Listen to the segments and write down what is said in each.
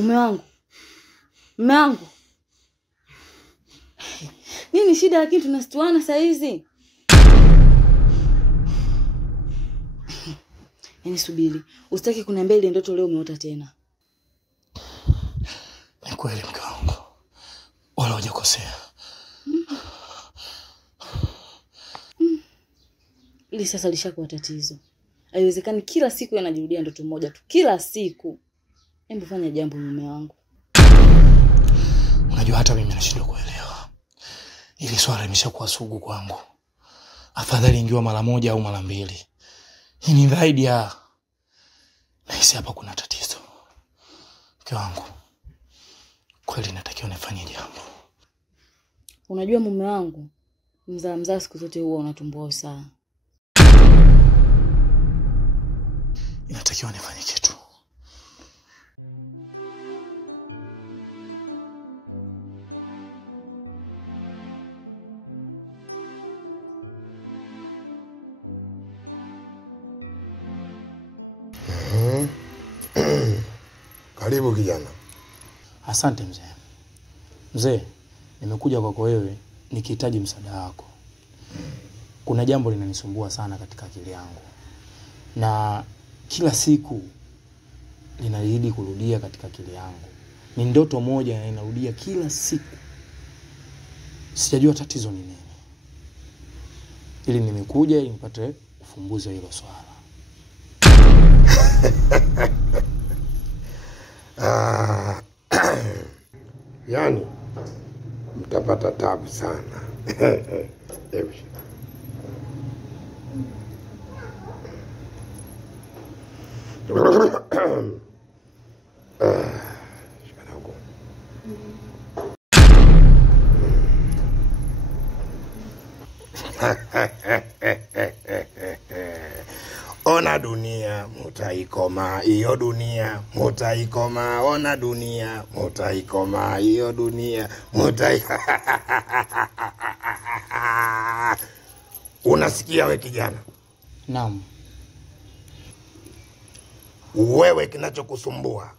Mume wangu. Mume wangu. Nini shida lakini tunasituana saa hizi? Yaani subiri. Usitaki kuniambia ile ndoto leo umeota tena. Ni kweli mke wangu. Wala hujakosea. Ili sasa lishakuwa tatizo. Haiwezekani kila siku yanajirudia ndoto moja tu. Kila siku. Hebu fanya jambo mume wangu. Unajua hata mimi nashindwa kuelewa. Ili swala limeshakuwa sugu kwangu. Afadhali ingiwa mara moja au mara mbili. Hii ni zaidi ya nahisi hapa kuna tatizo. Mke wangu. Kweli natakiwa nifanye jambo. Unajua mume wangu, mzaa siku zote huwa unatumbua sana. Inatakiwa nifanye kitu. Karibu kijana. Asante mzee. Mzee, nimekuja kwako wewe nikihitaji msaada wako. Kuna jambo linanisumbua sana katika akili yangu. Na kila siku linazidi kurudia katika akili yangu. Ni ndoto moja na inarudia kila siku. Sijajua tatizo ni nini. Ili nimekuja ili nipate ufumbuzi wa hilo swala. Yaani mtapata tabu sana. Ona dunia mutaikoma, iyo dunia mutaikoma. Ona dunia mutaikoma, iyo dunia Unasikia we kijana? Naam. Wewe kinachokusumbua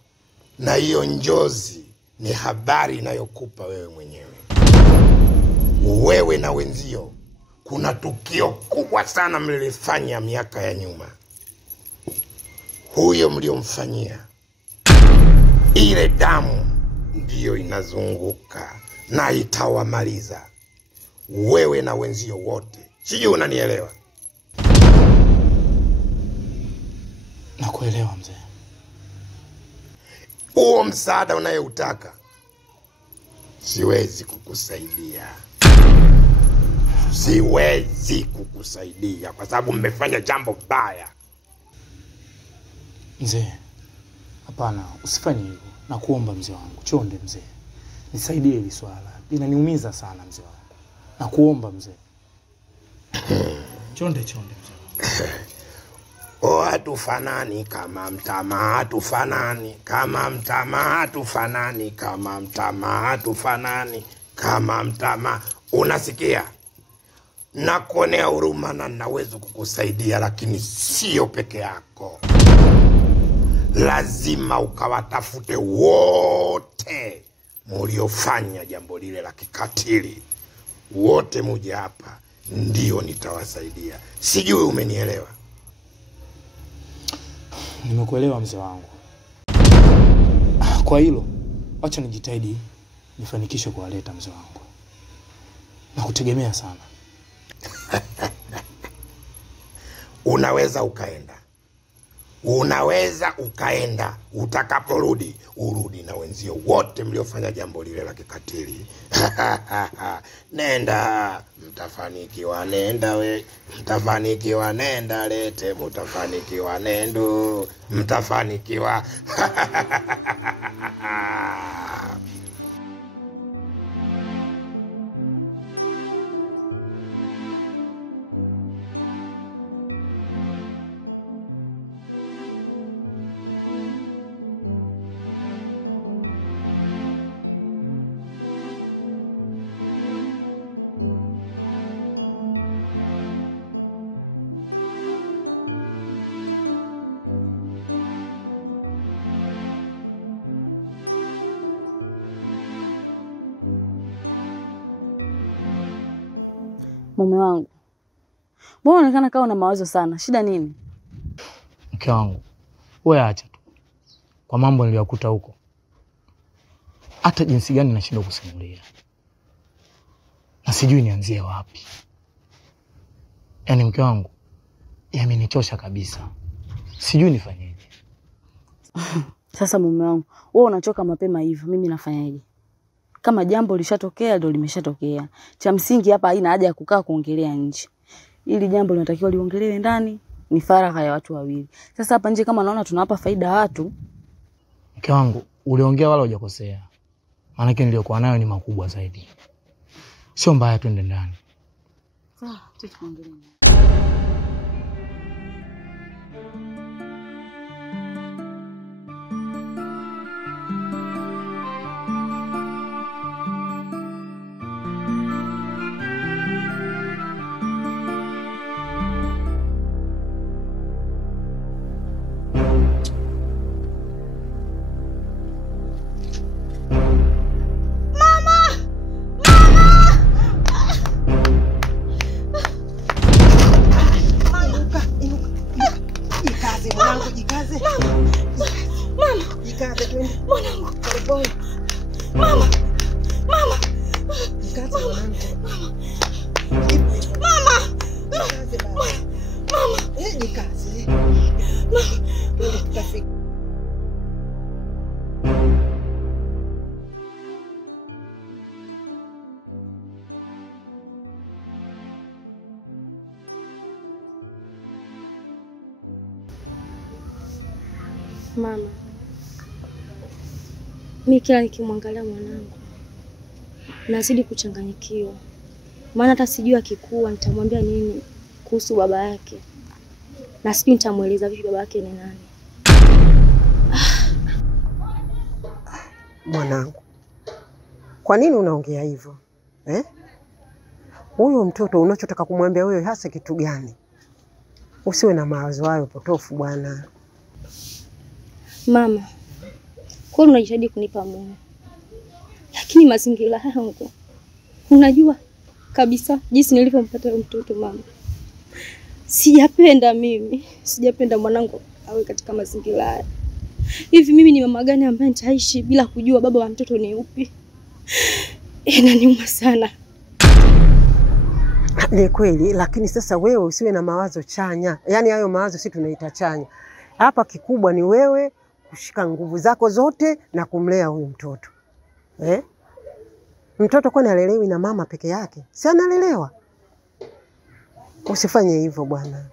na hiyo njozi ni habari inayokupa wewe mwenyewe. Wewe na wenzio kuna tukio kubwa sana mlilifanya miaka ya nyuma. Huyo mliomfanyia, ile damu ndiyo inazunguka na itawamaliza wewe na wenzio wote. Sijui unanielewa? Nakuelewa mzee. Huo msaada unayeutaka siwezi kukusaidia. Siwezi kukusaidia kwa sababu mmefanya jambo baya. Mzee, hapana, usifanye hivyo. Nakuomba mzee wangu, chonde mzee. Nisaidie hili swala. Linaniumiza sana mzee wangu. Nakuomba mzee. Chonde mzee wangu. Hatufanani kama mtama, hatufanani kama mtama, hatufanani kama mtama, hatufanani kama mtama. Unasikia? Nakuonea huruma na naweza kukusaidia, lakini sio peke yako. Lazima ukawatafute wote mliofanya jambo lile la kikatili. Wote muje hapa, ndio nitawasaidia. Sijui umenielewa? Nimekuelewa mzee wangu. Kwa hilo, acha nijitahidi nifanikishe kuwaleta mzee wangu. Nakutegemea sana. Unaweza ukaenda. Unaweza ukaenda. Utakaporudi, urudi na wenzio wote mliofanya jambo lile la kikatili. Nenda, mtafanikiwa. Nenda we, mtafanikiwa. Nenda lete, mtafanikiwa. Nendo, mtafanikiwa. Mume wangu, mbona unaonekana kama una mawazo sana? Shida nini? Mke wangu, wewe acha tu. Kwa mambo niliyokuta huko, hata jinsi gani nashindwa kusimulia. Na sijui nianzie wapi. Yaani mke wangu, yamenichosha kabisa. Sijui nifanyeje. Sasa mume wangu, wewe unachoka mapema hivyo, mimi nafanyaje? Kama jambo lishatokea ndio limeshatokea. Cha msingi hapa haina haja ya kukaa kuongelea nje. Ili jambo linatakiwa liongelewe ndani, ni faragha ya watu wawili. Sasa hapa nje kama naona tunawapa faida watu. Mke wangu, uliongea wala hujakosea. Maana niliyokuwa nayo ni makubwa zaidi. Sio mbaya, twende ndani. Sawa, tuongelee. Mama, mimi kila nikimwangalia mwanangu nazidi kuchanganyikiwa. Maana hata sijui akikua nitamwambia nini kuhusu baba yake. Na sijui nitamueleza vipi baba yake ni nani. Mwanangu, kwa nini unaongea hivyo? Huyo mtoto unachotaka kumwambia wewe hasa kitu gani? Usiwe na mawazo hayo potofu bwana. Mama, kwa nini unajitahidi kunipa moyo? Lakini mazingira yangu, unajua kabisa jinsi nilivyompata mtoto mama. Sijapenda mimi, sijapenda mwanangu awe katika mazingira haya. Hivi mimi ni mama gani ambaye nitaishi bila kujua baba wa mtoto ni upi? Inaniuma sana. Ni kweli, lakini sasa wewe usiwe na mawazo chanya. Yaani hayo mawazo si tunaita chanya. Hapa kikubwa ni wewe kushika nguvu zako zote na kumlea huyu mtoto. Mtoto kwani alelewi na mama peke yake? Si analelewa? Usifanye hivyo bwana.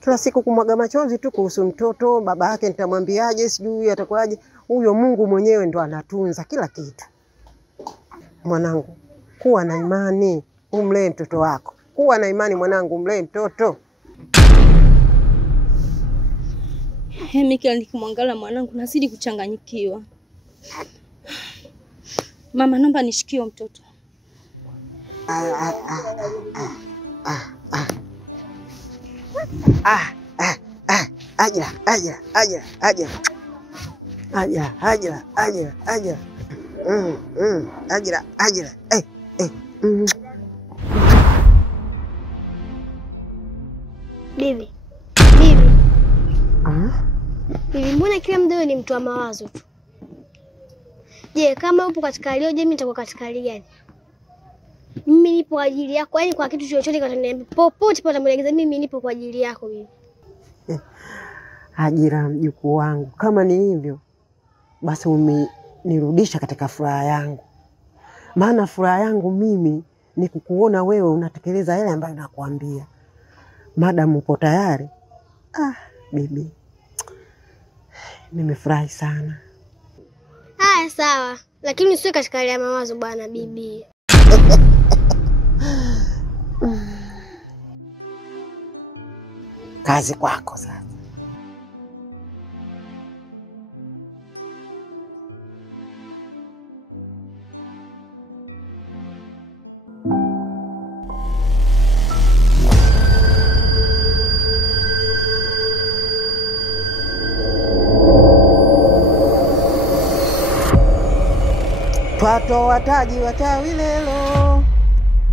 Kila siku kumwaga machozi tu kuhusu mtoto, baba yake nitamwambiaje, sijui atakuwaje. Huyo Mungu mwenyewe ndo anatunza kila kitu. Mwanangu, kuwa na imani, umlee mtoto wako. Kuwa na imani mwanangu, umlee mtoto. Mimi kila nikimwangalia mwanangu nazidi kuchanganyikiwa. Mama, naomba nishikie mtoto. Aja. Bibi. Bibi, mbona kila muda ni mtu wa mawazo tu? Je, kama upo katika hali hiyo, je, mimi nitakuwa katika hali gani? Mimi nipo kwa ajili yako, yaani kwa kitu chochote kataniambia popote pata mwelekeza, mimi nipo kwa ajili yako bibi. Ajira mjukuu wangu, kama ni hivyo basi umenirudisha katika furaha yangu. Maana furaha yangu mimi ni kukuona wewe unatekeleza yale ambayo nakuambia. Madam upo tayari? Bibi, nimefurahi sana. Haya sawa, lakini usiwe katika hali ya mawazo bwana bibi. Kazi kwako sasa. Twato wataji watawi lelo,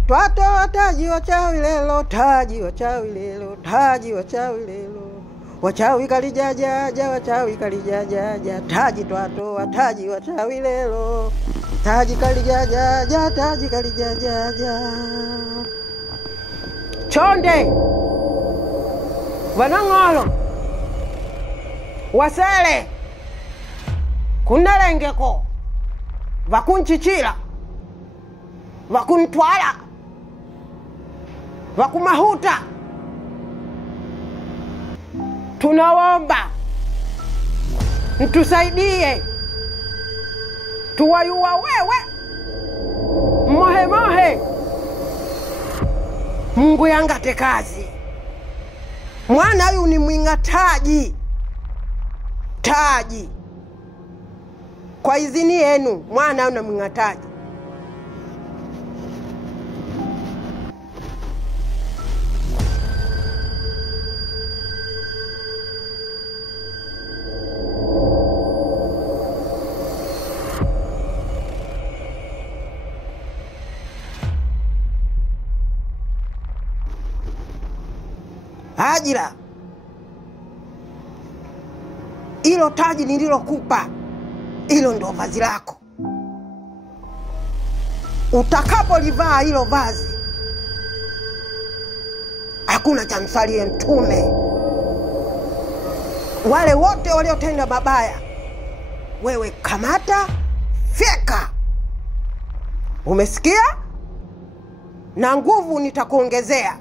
twatoa taji wachawi lelo, taji wachawi lelo, taji wachawi lelo. Wachawi kalijajaja, wachawi kalijajaja, taji twatoa taji wachawi lelo, taji kalijajaja, taji kalijajaja. Chonde Wanang'olo Wasele Kunalengeko Vakunchichila Vakuntwala Vakumahuta, tunaomba mtusaidie, tuwayua wewe mohe mohe. Mungu yangate kazi, mwana yu ni mwinga taji taji. Kwa izini yenu mwana yu na mwinga taji. Hajira, ilo taji nililokupa, ilo ndo vazi lako. Utakapolivaa ilo vazi, hakuna cha msalie mtume. Wale wote waliotenda mabaya, wewe kamata, fyeka. Umesikia? Na nguvu nitakuongezea.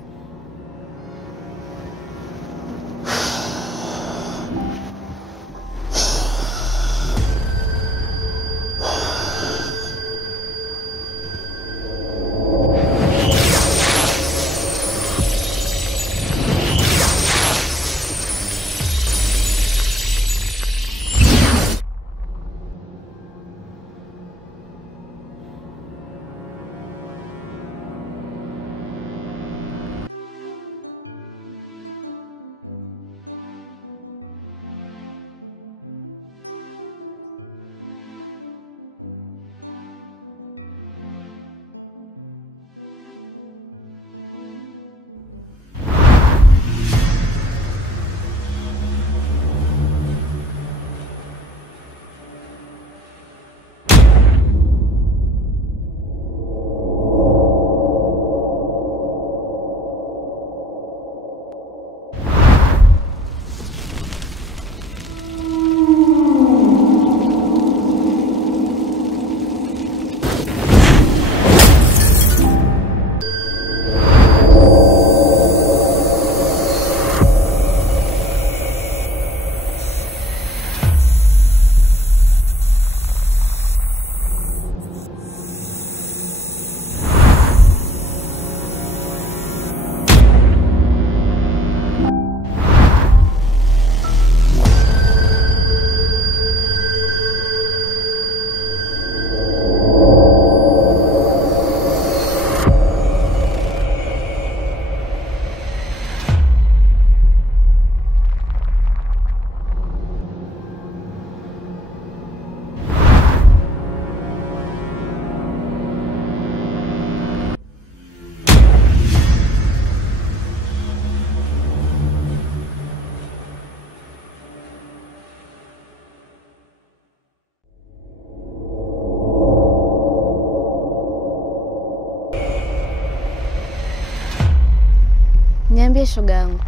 Niambie shoga yangu.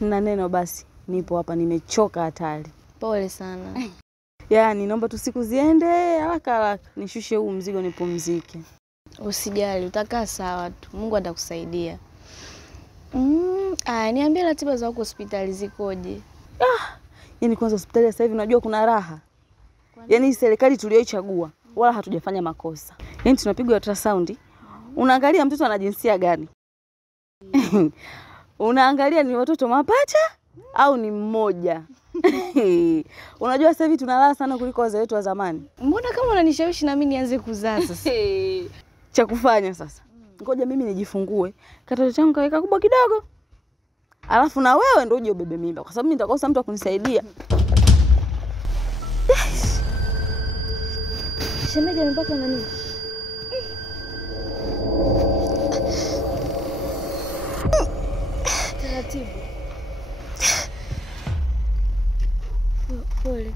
Na neno basi, nipo hapa nimechoka hatari. Pole sana. Yaani naomba tu siku ziende haraka haraka, nishushe huu mzigo nipumzike. Usijali, utakaa sawa tu. Mungu atakusaidia. Niambie ratiba za huko hospitali zikoje? Yaani kwanza hospitali sasa hivi unajua kuna raha. Yaani serikali tuliyoichagua wala hatujafanya makosa. Yaani tunapigwa ultrasound. Unaangalia mtoto ana jinsia gani? Unaangalia ni watoto mapacha au ni mmoja. Unajua sasa hivi tunalala sana kuliko wazee wetu wa zamani. Mbona kama unanishawishi na mimi nianze kuzaa sasa? Cha kufanya sasa, ngoja mimi nijifungue, katoto changu kaweka kubwa kidogo, alafu na wewe ndio uje ubebe mimba, kwa sababu mimi nitakosa mtu akunisaidia. Shemeji amepata nani? taratibu. Pole.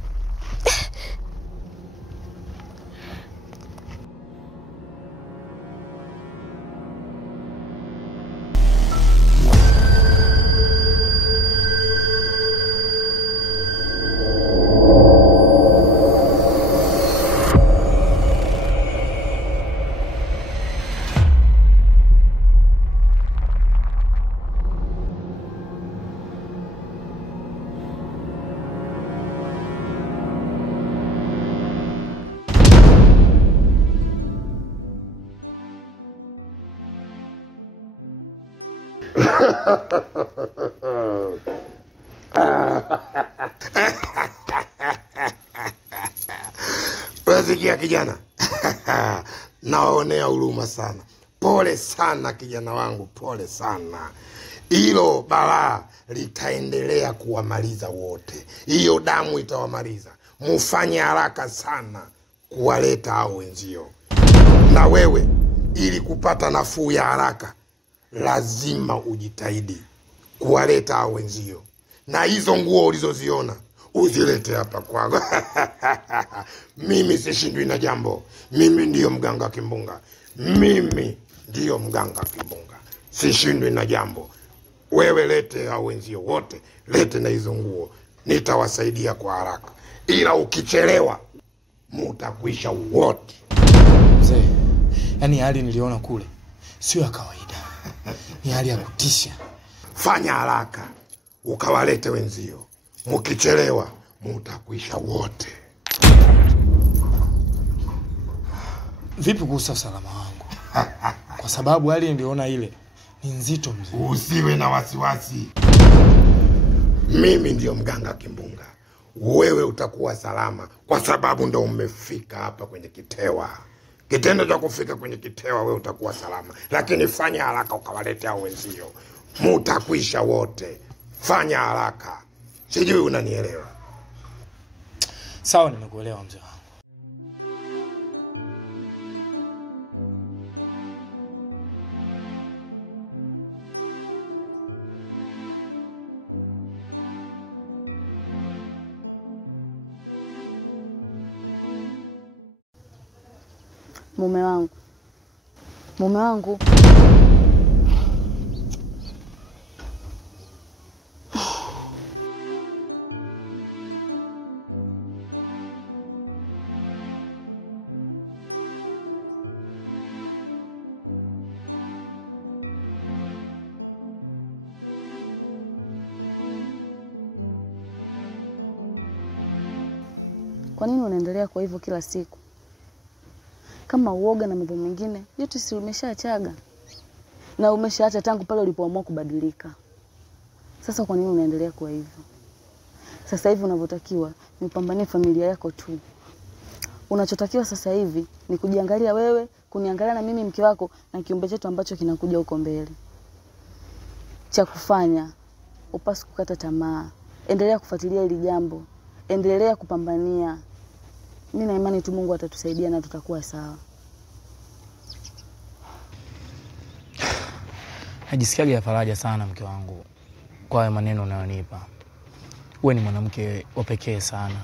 Unasikia kijana? Naonea huruma sana. Pole sana kijana wangu, pole sana. Hilo balaa litaendelea kuwamaliza wote. Hiyo damu itawamaliza. Mufanye haraka sana kuwaleta hao wenzio. Na wewe ili kupata nafuu ya haraka lazima ujitahidi kuwaleta hao wenzio. Na hizo nguo ulizoziona uzilete hapa kwangu. Mimi sishindwi na jambo. Mimi ndiyo mganga Kimbunga. Mimi ndiyo mganga Kimbunga. Sishindwi na jambo. Wewe lete hao wenzio wote, lete na hizo nguo. Nitawasaidia kwa haraka. Ila ukichelewa mutakwisha wote. Mzee, yani hali niliona kule sio ya kawaida. Ni hali ya kutisha. Fanya haraka ukawalete wenzio. Mukichelewa mutakwisha wote. Vipi kuhusu usalama wangu? Kwa sababu hali niliona ile ni nzito mzee. Usiwe na wasiwasi. Mimi ndiyo mganga Kimbunga. Wewe utakuwa salama kwa sababu ndo umefika hapa kwenye kitewa. Kitendo cha kufika kwenye kitewa wewe utakuwa salama. Lakini fanya haraka ukawalete hao wenzio. Mutakwisha wote. Fanya haraka. Sijui unanielewa. Sawa, nimekuelewa mzee wangu. Mume wangu. Mume wangu. Kwa nini unaendelea kwa hivyo kila siku? Kama uoga na mambo mengine, yote si umeshaachaga. Na umeshaacha tangu pale ulipoamua kubadilika. Sasa kwa nini unaendelea kwa hivyo? Sasa hivi unavyotakiwa ni upambanie familia yako tu. Unachotakiwa sasa hivi ni kujiangalia wewe, kuniangalia na mimi mke wako na kiumbe chetu ambacho kinakuja huko mbele. Cha kufanya, upasi kukata tamaa. Endelea kufuatilia hili jambo. Endelea kupambania. Mimi na imani tu Mungu atatusaidia na tutakuwa sawa. Najisikia faraja sana mke wangu kwa haya maneno unayonipa. Wewe ni mwanamke wa pekee sana.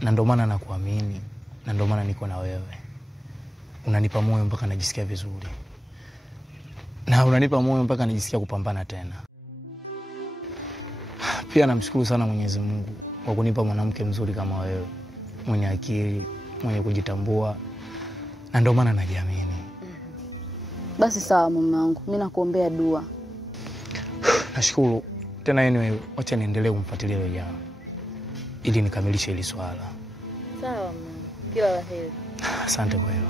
Na ndio maana nakuamini, na ndio maana niko na wewe. Unanipa moyo mpaka najisikia vizuri. Na unanipa moyo mpaka najisikia kupambana tena. Pia namshukuru sana Mwenyezi Mungu kwa kunipa mwanamke mzuri kama wewe. Mwenye akili, mwenye kujitambua. Na ndio maana najiamini. Basi sawa mume wangu, mimi nakuombea dua. Nashukuru. Tena anyway, wacha niendelee kumfuatilia yule jamaa ili nikamilishe hili swala. Sawa mume. Kila la heri. Asante kwa hilo.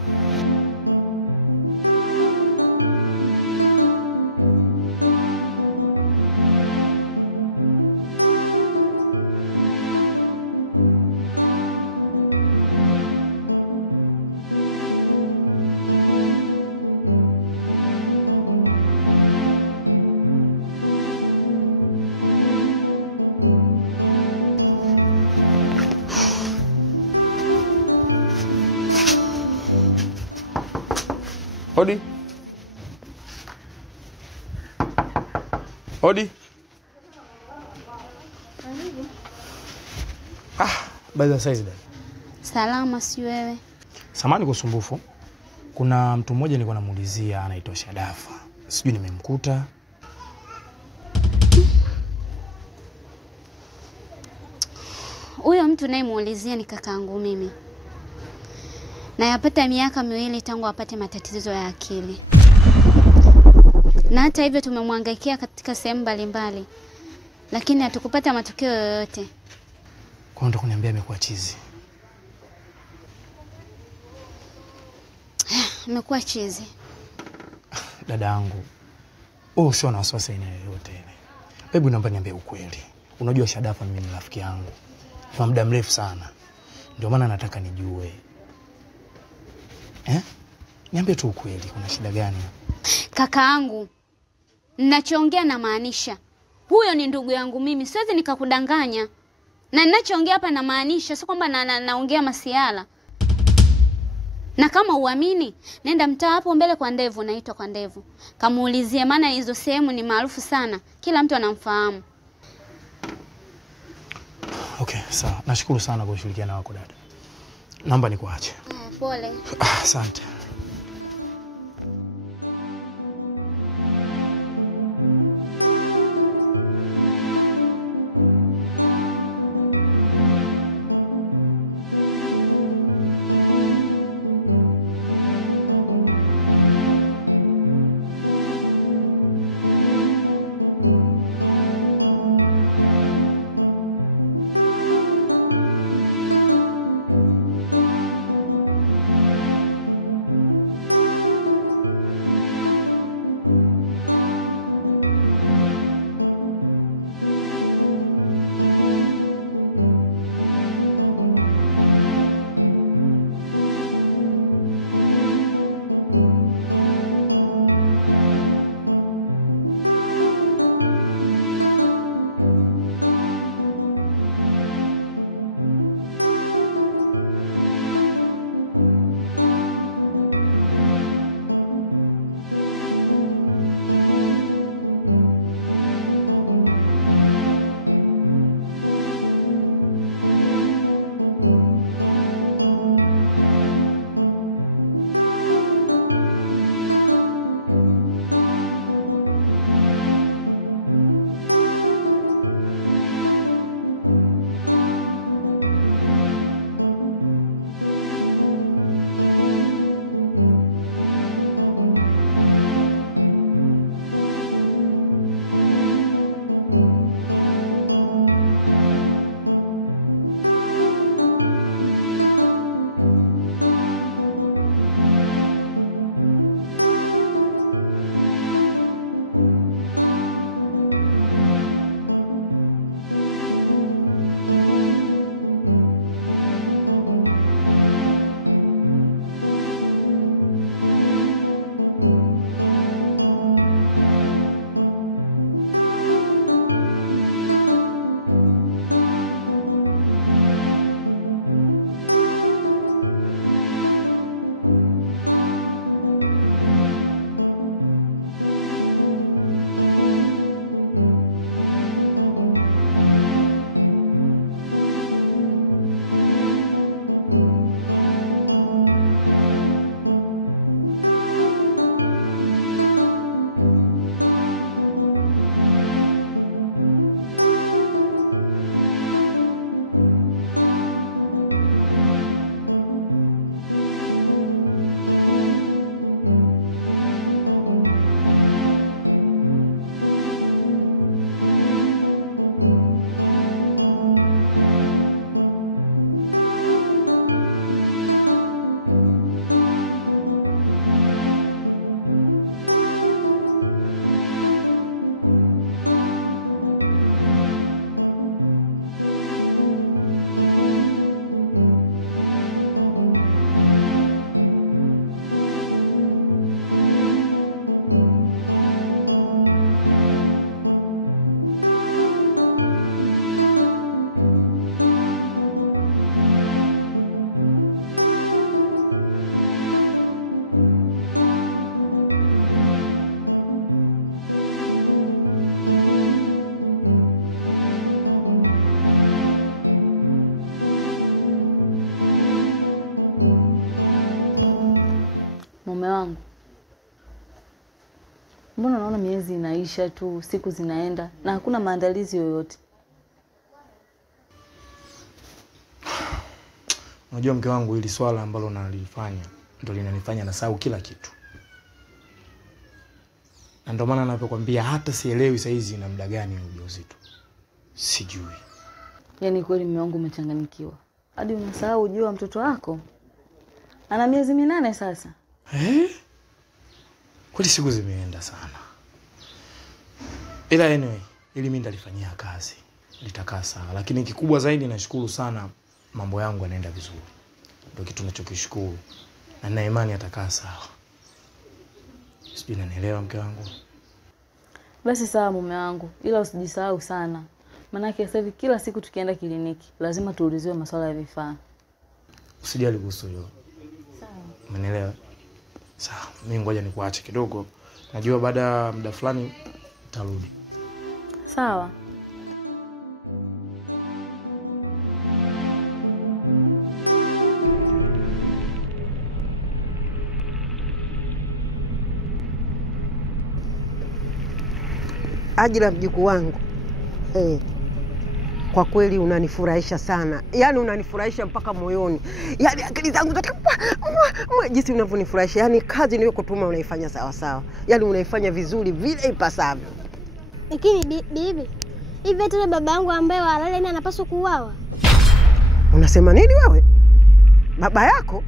Hodi. Odi. Baada ya size dada. Salama, si wewe? Samahani kwa usumbufu. Kuna mtu mmoja nilikuwa namuulizia anaitwa Shadafa. Sijui nimemkuta. Huyo mtu nayemuulizia ni kakaangu mimi. Na yapata miaka 2 tangu apate matatizo ya akili. Na hata hivyo tumemwangaikia katika sehemu mbalimbali. Lakini hatukupata matokeo yoyote. Kwa nini kuniambia amekuwa chizi? Amekuwa chizi. Dada yangu, sio na wasiwasi aina yoyote ile. Hebu naomba niambie ukweli. Unajua Shadafa mimi ni rafiki yangu kwa muda mrefu sana. Ndio maana nataka nijue. Niambie tu ukweli, kuna shida gani? Kakaangu, ninachoongea na maanisha. Huyo ni ndugu yangu mimi, siwezi nikakudanganya. Na ninachoongea hapa na maanisha, sio kwamba naongea masiala. Na kama uamini, nenda mtaa hapo mbele kwa Ndevu, naitwa kwa Ndevu. Kamuulizie, maana hizo sehemu ni maarufu sana. Kila mtu anamfahamu. Okay, sawa. Nashukuru sana kwa ushirikiano wako dada. Naomba nikuache. Pole. Asante. Mume wangu, mbona naona miezi inaisha tu, siku zinaenda na hakuna maandalizi yoyote? Unajua mke wangu, hili swala ambalo nalifanya ndio linanifanya nasahau kila kitu. Na ndio maana ninapokuambia hata sielewi saizi na muda gani ujauzito. Sijui. Yaani kweli mume wangu umechanganyikiwa. Hadi unasahau ujua mtoto wako ana miezi 8 sasa. Kweli siku zimeenda sana. Ila anyway, ili mimi ndalifanyia kazi. Litakaa sawa. Lakini kikubwa zaidi nashukuru sana, mambo yangu yanaenda vizuri. Ndio kitu ninachokishukuru. Na nina imani atakaa sawa. Sijui unanielewa mke wangu? Basi sawa mume wangu, ila usijisahau sana. Maana sasa hivi kila siku tukienda kliniki lazima tuuliziwe masuala ya vifaa. Usijali kuhusu hilo. Sawa. Umenielewa? Sawa, mimi ngoja nikuache kidogo. Najua baada ya muda fulani utarudi. Sawa. Ajira mjukuu wangu. Kwa kweli unanifurahisha sana. Yaani unanifurahisha mpaka moyoni. Yaani akili zangu zote jinsi unavyonifurahisha. Yaani kazi niliyokutuma unaifanya sawa sawa. Yaani unaifanya vizuri vile ipasavyo. Lakini bibi, hivi tena baba yangu ambaye halali anapaswa kuuawa? Unasema nini wewe? Baba yako?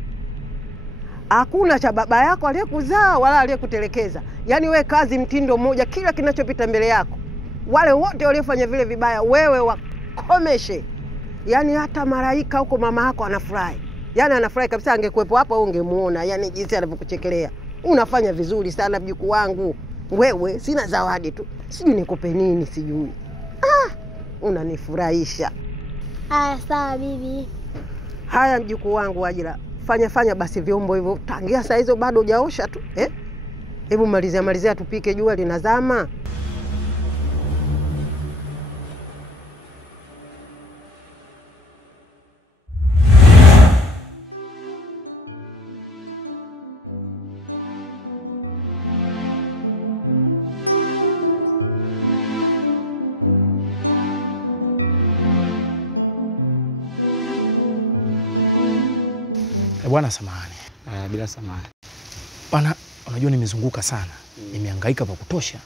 Hakuna cha baba yako aliyekuzaa wala aliyekutelekeza. Yaani we kazi mtindo mmoja, kila kinachopita mbele yako. Wale wote waliofanya vile vibaya wewe wakomeshe. Yaani hata malaika huko mama yako anafurahi. Yaani anafurahi kabisa, angekuepo hapo au ungemuona yaani jinsi anavyokuchekelea. Unafanya vizuri sana mjukuu wangu. Wewe sina zawadi tu. Sijui nikupe nini sijui. Unanifurahisha. Haya sawa bibi. Haya mjukuu wangu Ajira. Fanya basi vyombo hivyo. Tangia saa hizo bado hujaosha tu. Hebu malizia tupike, jua linazama. Bwana samahani. Bila samahani. Bwana, unajua nimezunguka sana. Nimehangaika kwa kutosha.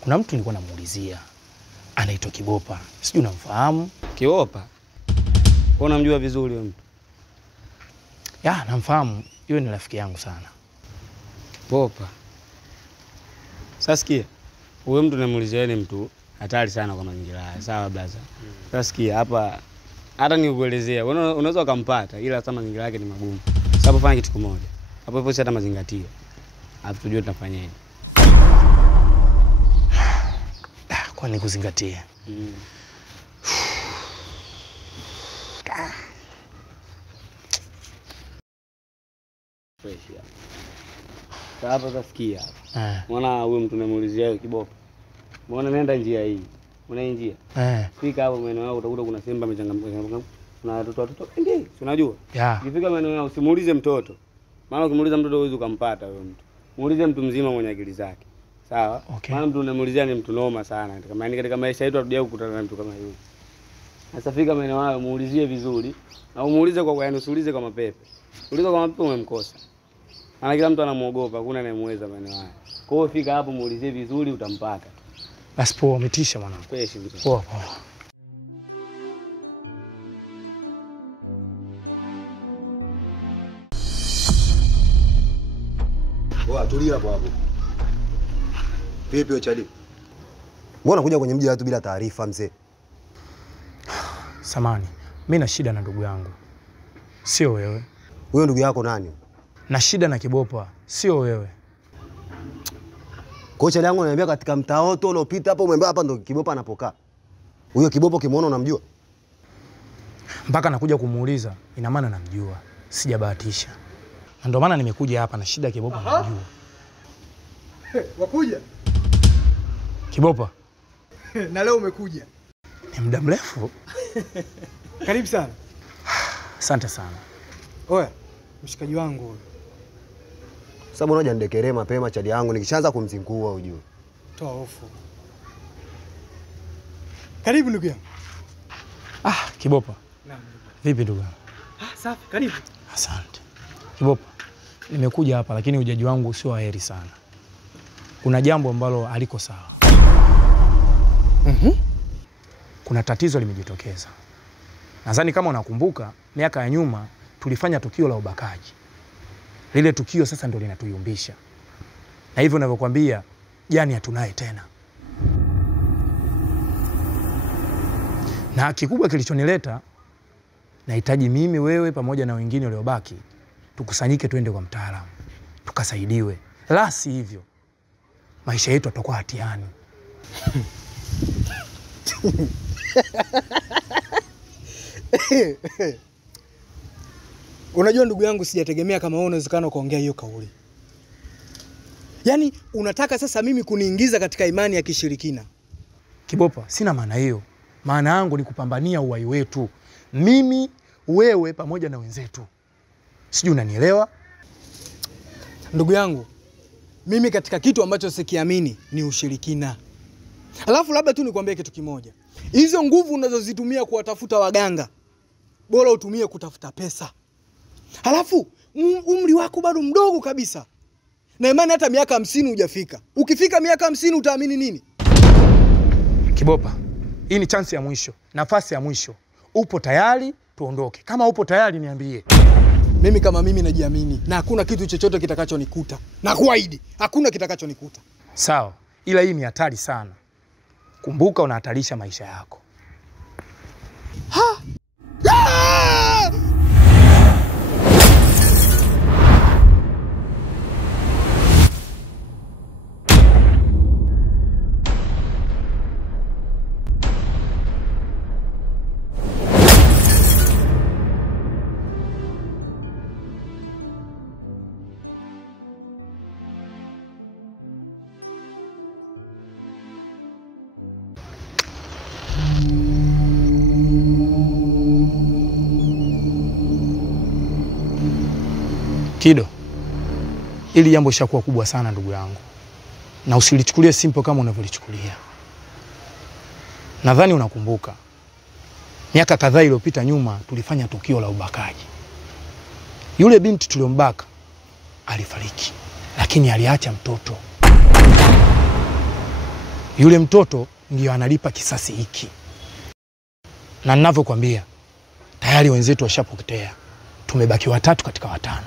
Kuna mtu nilikuwa namuulizia. Anaitwa Kibopa. Sijui unamfahamu? Kibopa? Wewe unamjua vizuri wewe mtu? Ya, namfahamu. Yeye ni rafiki yangu sana. Kibopa. Sasa sikia. Wewe mtu namuulizia ni mtu hatari sana kwa mazingira haya. Sawa blaza. Sasa sikia hapa, hata nikuelezea, wewe unaweza kumpata ila kama mazingira yake ni magumu. Sababu fanya kitu kimoja. Hapo hapo hata mazingatio. Hapo tujue tunafanyaje. Kwa nini kuzingatia? Hapa tasikia. Unaona huyo mtu namuulizia Kibopa. Umeona nenda njia hii. Una njia? Fika hapo maeneo yao utakuta kuna Simba amechangamka. Kuna watoto. Ndio, unajua? Ukifika maeneo yao usimuulize mtoto. Maana ukimuuliza mtoto huwezi kumpata huyo mtu. Muulize mtu mzima mwenye akili zake. Sawa? Maana mtu unamuulizia ni mtu noma sana. Katika maisha yetu hatujawahi kukutana na mtu kama yule. Sasa fika maeneo yao muulizie vizuri na umuulize kwa usiulize kwa mapepe. Uliza kwa mapepe umemkosa. Maana kila mtu anamuogopa, hakuna anayemweza maeneo haya. Kwa hiyo fika hapo muulizie vizuri utampata. Basi poa, umetisha mwanangu. Poa. Poa, tulia hapo. Vipi Ochadi? Mbona kuja kwenye mji watu bila taarifa mzee? Samani, mimi na shida na ndugu yangu. Sio wewe. Huyo ndugu yako nani? Na shida na Kibopa, sio wewe. Kocha yangu ananiambia katika mtaa wote uliopita hapo umemwambia hapa ndo Kibopa anapokaa. Huyo Kibopa kimuona unamjua? Mpaka nakuja kumuuliza, ina maana namjua. Sijabahatisha. Na ndio maana nimekuja hapa na shida Kibopa namjua. Wakuja? Kibopa. Na leo umekuja. Ni muda mrefu. Karibu sana. Asante sana. Oya, mshikaji wangu. Sababu unaja ndekelee mapema chali yangu nikishaanza kumzingua ujue. Toa hofu. Karibu ndugu yangu. Kibopa. Naam. Vipi ndugu yangu? Safi, karibu. Asante. Kibopa, nimekuja hapa lakini ujaji wangu sio waheri sana. Kuna jambo ambalo haliko sawa. Kuna tatizo limejitokeza. Nadhani kama unakumbuka miaka ya nyuma tulifanya tukio la ubakaji. Lile tukio sasa ndio linatuyumbisha. Na hivyo ninavyokuambia, Jani hatunaye tena. Na kikubwa kilichonileta, nahitaji mimi, wewe pamoja na wengine waliobaki tukusanyike twende kwa mtaalamu tukasaidiwe. La si hivyo maisha yetu yatakuwa hatiani. Unajua ndugu yangu, sijategemea kama wewe unawezekana kuongea hiyo kauli. Yaani unataka sasa mimi kuniingiza katika imani ya kishirikina? Kibopa, sina maana hiyo. Maana yangu ni kupambania uhai wetu. Mimi, wewe pamoja na wenzetu. Sijui unanielewa? Ndugu yangu, mimi katika kitu ambacho sikiamini ni ushirikina. Alafu labda tu nikwambie kitu kimoja. Hizo nguvu unazozitumia kuwatafuta waganga, bora utumie kutafuta pesa. Alafu umri wako bado mdogo kabisa. Na imani hata miaka 50 hujafika. Ukifika miaka 50 utaamini nini? Kibopa, hii ni chance ya mwisho, nafasi ya mwisho. Upo tayari tuondoke? Kama upo tayari niambie. Mimi kama mimi najiamini na hakuna kitu chochote kitakachonikuta. Na kuahidi, hakuna kitakachonikuta. Sawa, ila hii ni hatari sana. Kumbuka unahatarisha maisha yako. Kido, ili jambo lishakuwa kubwa sana ndugu yangu. Na usilichukulie simple kama unavyolichukulia. Nadhani unakumbuka. Miaka kadhaa iliyopita nyuma tulifanya tukio la ubakaji. Yule binti tuliombaka alifariki, lakini aliacha mtoto. Yule mtoto ndio analipa kisasi hiki. Na ninavyokuambia, tayari wenzetu washapotea. Tumebaki 3 katika 5.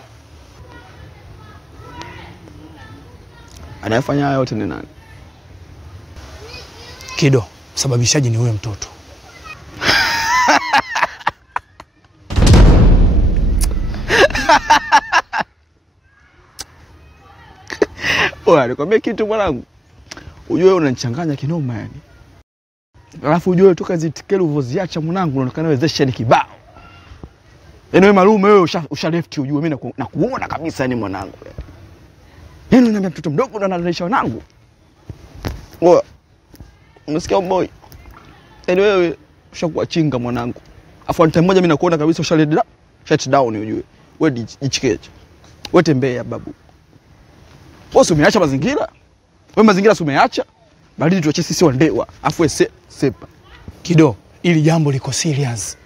Anayefanya haya yote ni nani? Kido, sababishaji ni huyo mtoto. Oya, nikwambia kitu mwanangu. Ujue unanichanganya kinoma yani. Alafu ujue toka zitikeli uvoziacha mwanangu unaonekana wezesha ni kibao. Yaani wewe malume wewe usha left ujue mimi nakuona kabisa yani mwanangu. Yaani unaniambia mtoto mdogo ndo analisha wanangu. Oya. Unasikia boy? Yaani wewe ushakuwa chinga mwanangu. Afu time moja mimi nakuona kabisa shut down ujue. Wewe jichikeche. Wewe tembea babu. Wewe umeacha mazingira? Wewe mazingira umeacha? Bali tuache sisi wandewa. Afu wewe sepa. Kido, ili jambo liko serious.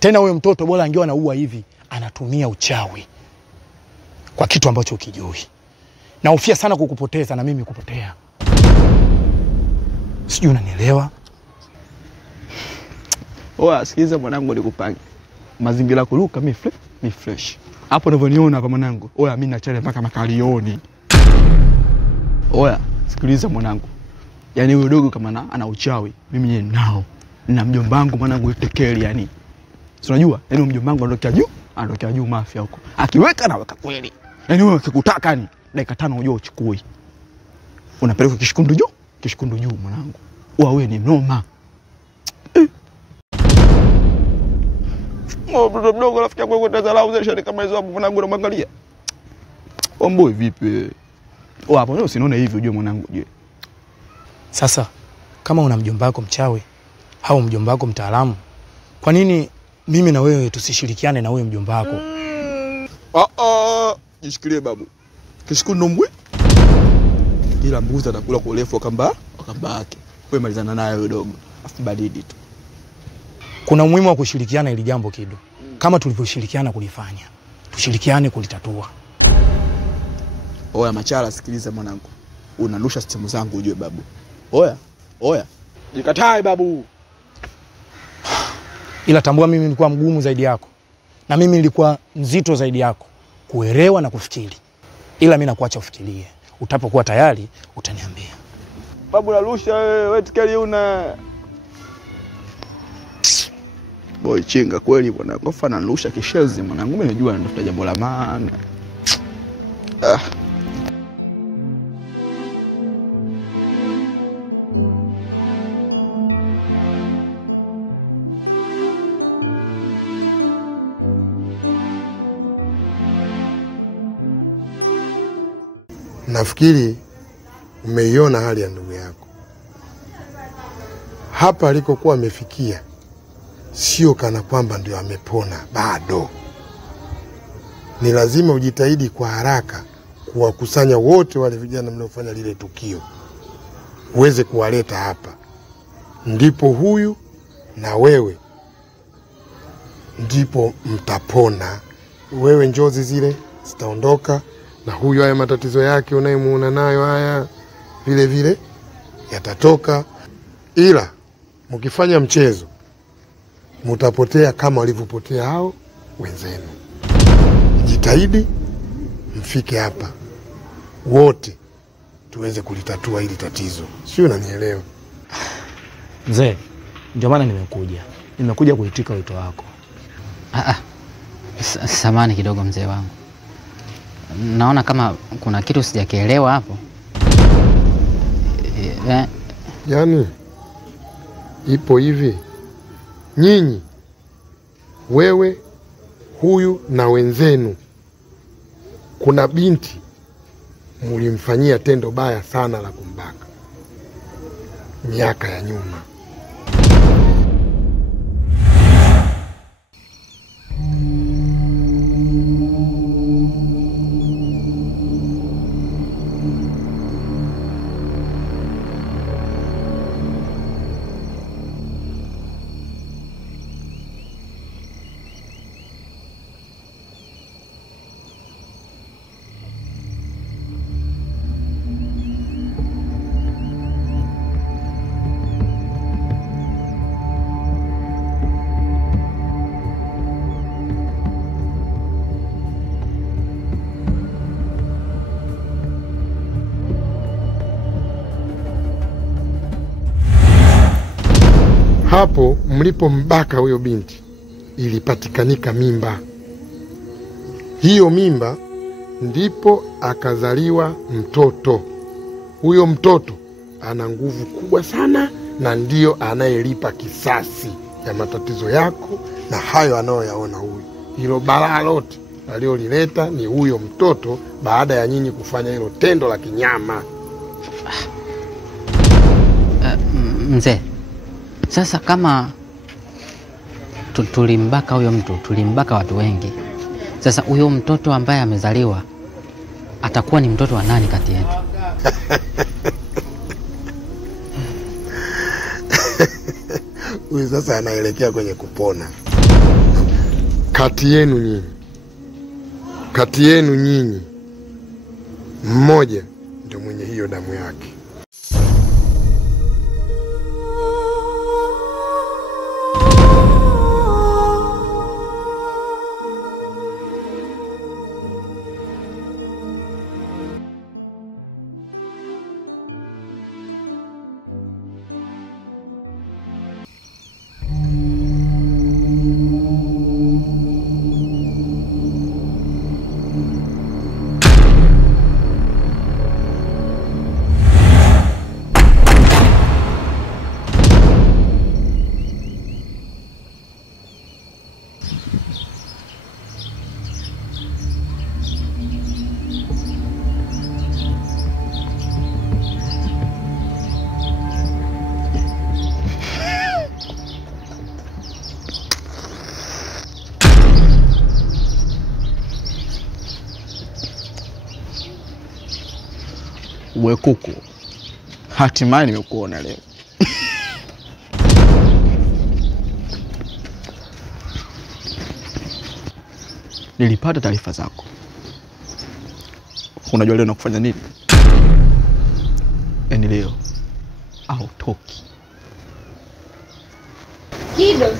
Tena huyo mtoto bora angewa anaua hivi, anatumia uchawi. Kwa kitu ambacho ukijui. Na hofia sana kukupoteza na mimi kupotea. Sijui unanielewa? Oa, sikiza mwanangu nikupange. Mazingira kuruka mi fresh. Hapo unavyoniona hapa mwanangu. Oya, mimi nachele mpaka makalioni. Oya, sikiliza mwanangu. Yaani huyo dogo kama ana uchawi, mimi yeye nao. Na mjomba wangu mwanangu itekeli yani. Si unajua? Yaani mjomba wangu anatokea juu mafia huko. Akiweka na weka kweli. Yaani wewe ukikutaka yani dakika 5 unajua uchukui. Unapeleka kishikundu juu mwanangu. Wewe ni noma. Mtoto mdogo rafiki yako kwa tazalao zile kama hizo hapo mwanangu unamwangalia. Omboi vipi? Hapo leo sinaona hivi ujue mwanangu ujue. Sasa kama una mjomba wako mchawi au mjomba wako mtaalamu, kwa nini mimi na wewe tusishirikiane na huyo mjomba wako? Jishikilie babu. Kishikundo mbwe. Ila mbuzi atakula kwa urefu kamba yake. Wewe malizana naye wewe dogo. Afu baridi tu. Kuna umuhimu wa kushirikiana ili jambo Kido. Kama tulivyoshirikiana kulifanya, tushirikiane kulitatua. Oya Machala, sikiliza mwanangu. Unarusha stimu zangu ujue babu. Oya. Jikatae babu. Ila tambua mimi nilikuwa mgumu zaidi yako. Na mimi nilikuwa mzito zaidi yako. Kuelewa na kufikiri. Ila mimi nakuacha ufikirie. Utapokuwa tayari utaniambia. Babu narusha wewe tikeli una. Boy chinga kweli bwana. Ngofa narusha kishezi mwanangu. Mimi najua natafuta jambo la maana. Nafikiri umeiona hali ya ndugu yako. Hapa alikokuwa amefikia sio kana kwamba ndio amepona bado. Ni lazima ujitahidi kwa haraka kuwakusanya wote wale vijana mliofanya lile tukio. Uweze kuwaleta hapa. Ndipo huyu na wewe ndipo mtapona. Wewe njozi zile zitaondoka. Na huyu haya matatizo yake unayemuona nayo haya vile vile yatatoka. Ila mkifanya mchezo mtapotea kama walivyopotea hao wenzenu. Jitahidi mfike hapa wote tuweze kulitatua hili tatizo. Sio, unanielewa? Mzee, ndio maana nimekuja. Nimekuja kuitika wito wako. Samahani kidogo mzee wangu. Naona kama kuna kitu sijakielewa hapo. Yaani ipo hivi. Nyinyi, wewe, huyu na wenzenu, kuna binti mlimfanyia tendo baya sana la kumbaka miaka ya nyuma. Hapo mlipombaka huyo binti ilipatikanika mimba. Hiyo mimba ndipo akazaliwa mtoto. Huyo mtoto ana nguvu kubwa sana na ndio anayelipa kisasi ya matatizo yako na hayo anayoyaona huyu. Hilo balaa lote aliolileta ni huyo mtoto baada ya nyinyi kufanya hilo tendo la kinyama. Mzee, sasa kama tulimbaka huyo mtu, tulimbaka watu wengi. Sasa huyo mtoto ambaye amezaliwa atakuwa ni mtoto wa nani kati yetu? Huyu sasa anaelekea kwenye kupona. Kati yenu nyinyi mmoja ndio mwenye hiyo damu yake. Uwe kuku. Hatimaye nimekuona leo. Nilipata taarifa zako. Unajua leo nakufanya nini? Yaani leo hautoki. Kido.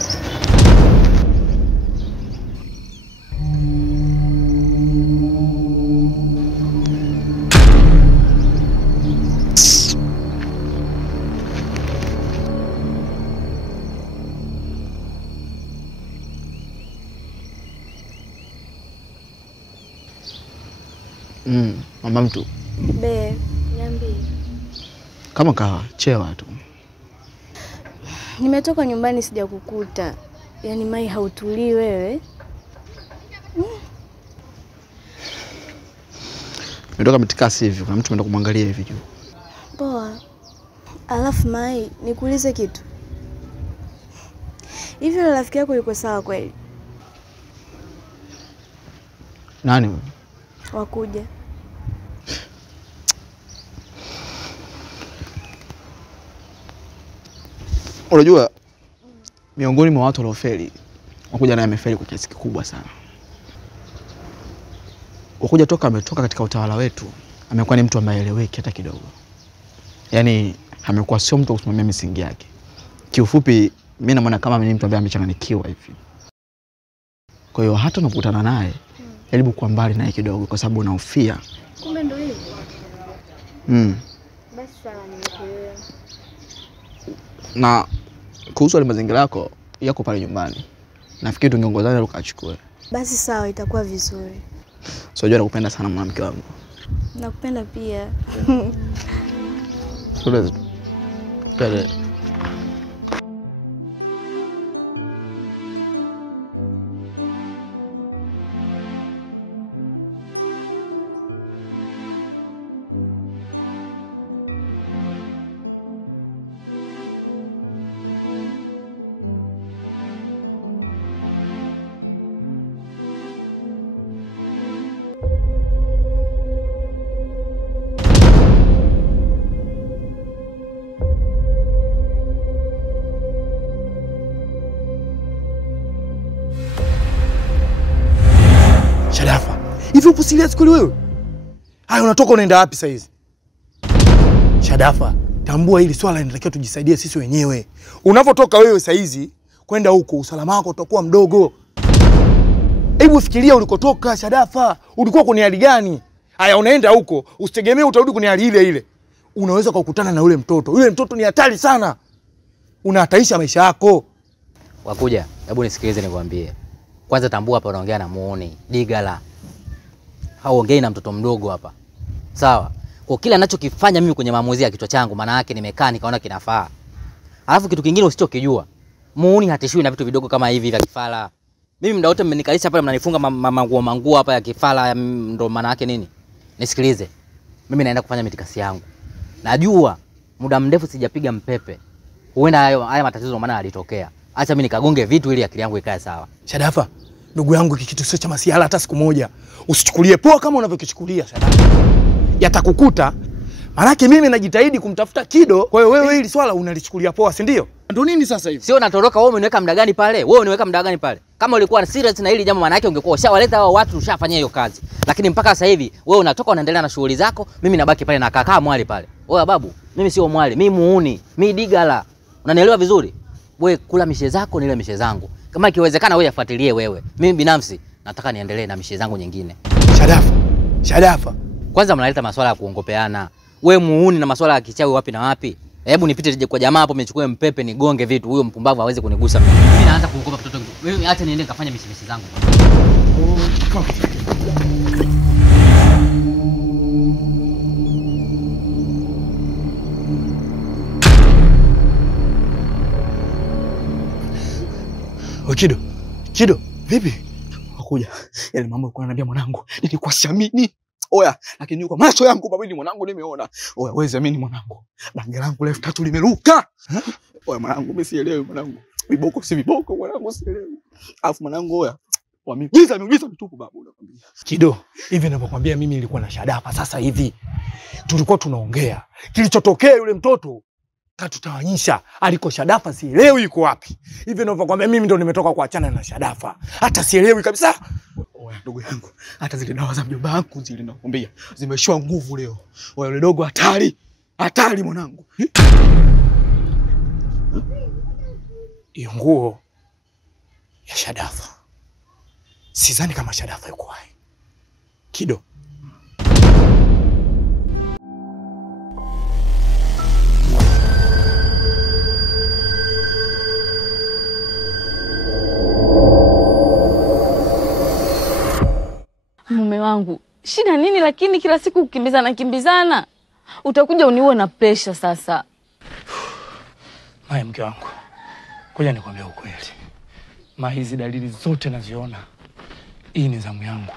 Mama mtu. Be, niambie. Kama kawa, chewa tu. Nimetoka nyumbani sijakukuta. Yaani Mai hautulii wewe. Nimetoka mitikasi hivi, kuna mtu ameenda kumwangalia hivi juu. Poa. Alafu Mai, nikuulize kitu. Hivi rafiki yako yuko sawa kweli? Nani wewe? Wakuja. Unajua miongoni mwa watu waliofeli, Wakuja naye amefeli kwa kiasi kikubwa sana. Wakuja toka ametoka katika utawala wetu, amekuwa ni mtu ambaye eleweki hata kidogo. Yaani amekuwa sio mtu kusimamia misingi yake. Kiufupi mimi naona kama ni mtu ambaye amechanganyikiwa hivi. Kwa hiyo hata unapokutana naye, jaribu kuwa mbali naye kidogo kwa sababu unahofia. Kumbe ndio hivyo. Basi sawa, nimekuelewa. Na kuhusu ile mazingira yako pale nyumbani, nafikiri tungeongozana ukachukue. Basi sawa, itakuwa vizuri. So jua nakupenda sana mwanamke wangu. Nakupenda pia. Pale. Shadafa, hivi upo serious kweli wewe? Haya, unatoka unaenda wapi sasa hizi? Shadafa, tambua hili swala linatakiwa tujisaidie sisi wenyewe. Unapotoka wewe sasa hizi kwenda huko, usalama wako utakuwa mdogo. Hebu fikiria ulikotoka Shadafa, ulikuwa kwenye hali gani? Haya, unaenda huko, usitegemee utarudi kwenye hali ile ile. Unaweza kukutana na yule mtoto. Yule mtoto ni hatari sana. Unahatarisha maisha yako. Wakuja, hebu nisikilize nikwambie. Kwanza tambua hapa unaongea na muone Digala. Haongei na mtoto mdogo hapa. Sawa? Kwa kile anachokifanya mimi kwenye maamuzi ya kichwa changu, maana yake nimekaa nikaona kinafaa. Alafu kitu kingine usichokijua. Muone hatishiwi na vitu vidogo kama hivi vya kifala. Mimi muda wote mmenikalisha pale mnanifunga manguo hapa ya kifala, ndo maana yake nini? Nisikilize. Mimi naenda kufanya mitikasi yangu. Najua muda mrefu sijapiga mpepe. Huenda haya matatizo maana yalitokea. Acha mimi nikagonge vitu ili akili yangu ikae sawa. Shadafa, ndugu yangu, hiki kitu sio cha masiala hata siku moja. Usichukulie poa kama unavyokichukulia Shadafa. Yatakukuta. Maanake mimi najitahidi kumtafuta Kido, kwa hiyo wewe hili swala unalichukulia poa, si ndio? Ndio nini sasa hivi? Sio natoroka, wewe umeniweka muda gani pale? Wewe uniweka muda gani pale? Kama ulikuwa serious na hili jambo, maana yake ungekuwa ushawaleta hao watu, ushafanyia hiyo kazi. Lakini mpaka sasa hivi wewe unatoka unaendelea na shughuli zako, mimi nabaki pale na kakaa mwali pale. Wewe babu, mimi sio mwali, mimi muuni, mimi Digala. Unanielewa vizuri? Wewe kula mishe zako, nile mishe zangu. Kama ikiwezekana wewe afuatilie wewe. Mimi binafsi nataka niendelee na mishe zangu nyingine. Shadafa. Kwanza mnaleta masuala ya kuongopeana. Wewe muuni na masuala ya kichawi wapi na wapi? Hebu nipite kwa jamaa hapo nichukue mpepe nigonge vitu, huyo mpumbavu hawezi kunigusa mimi. Mimi naanza kuogopa mtoto. Wewe acha niende nikafanye mishe zangu. Kido, vipi? Wakuja. Yale mambo alikuwa ananiambia mwanangu, nilikuwa siamini. Oya, lakini kwa macho yangu mimi mwanangu nimeona. Oya, wewe siamini mwanangu. Bange langu 3000 limeruka. Oya mwanangu, mimi sielewi mwanangu. Viboko si viboko mwanangu, sielewi. Alafu mwanangu oya, miujiza mitupu babu unakwambia. Kido, hivi ninapokuambia mimi nilikuwa na Shadafa sasa hivi. tulikuwa tunaongea. Kilichotokea yule mtoto katutawanyisha, aliko Shadafa sielewi yuko wapi. Hivi ninavyokuambia mimi ndo nimetoka kuachana na Shadafa. Hata sielewi kabisa. Oya ndugu yangu, hata zile dawa za mjomba wangu zile nakwambia zimeshua nguvu leo. Oya yule dogo hatari. Hatari mwanangu. Hiyo nguo ya Shadafa. Sidhani kama Shadafa yuko hai. Kido. Mume wangu, shida nini lakini kila siku kimbizana? Utakuja uniue na pressure sasa. Maya mke wangu, ngoja nikwambie ukweli. Hizi dalili zote naziona. Hii ni zamu yangu.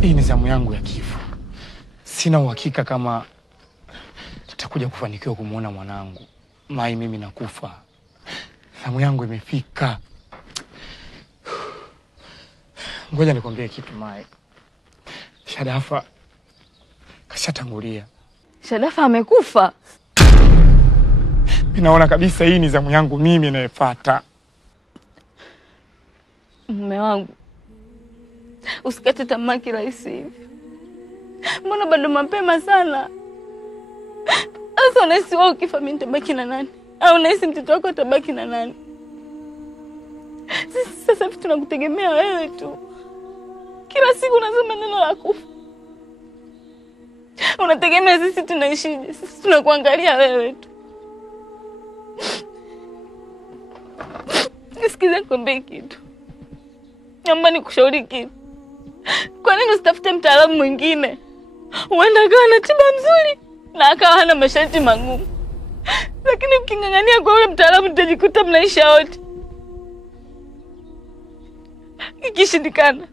Hii ni zamu yangu ya kifo. Sina uhakika kama tutakuja kufanikiwa kumuona mwanangu. Mimi nakufa. Zamu yangu imefika. Ngoja nikwambie kitu Maya. Shadafa kashatangulia. Shadafa amekufa? Ninaona kabisa hii ni zamu yangu mimi inayofuata. Mume wangu, usikate tamaa kirahisi hivi. Mbona bado mapema sana? Asa unahisi wewe ukifa mimi nitabaki na nani? Au unahisi mtoto wako atabaki na nani? Sisi sasa hivi tunakutegemea wewe tu. Kila siku unasema neno la kufa. Unategemea sisi tunaishije? Sisi tunakuangalia wewe tu. Nisikize nikwambie kitu. Naomba nikushauri kitu. Kwa nini usitafute mtaalamu mwingine? Huenda akawa na tiba nzuri na akawa hana masharti magumu. Lakini ukingangania kwa yule mtaalamu utajikuta mnaisha wote. Ikishindikana,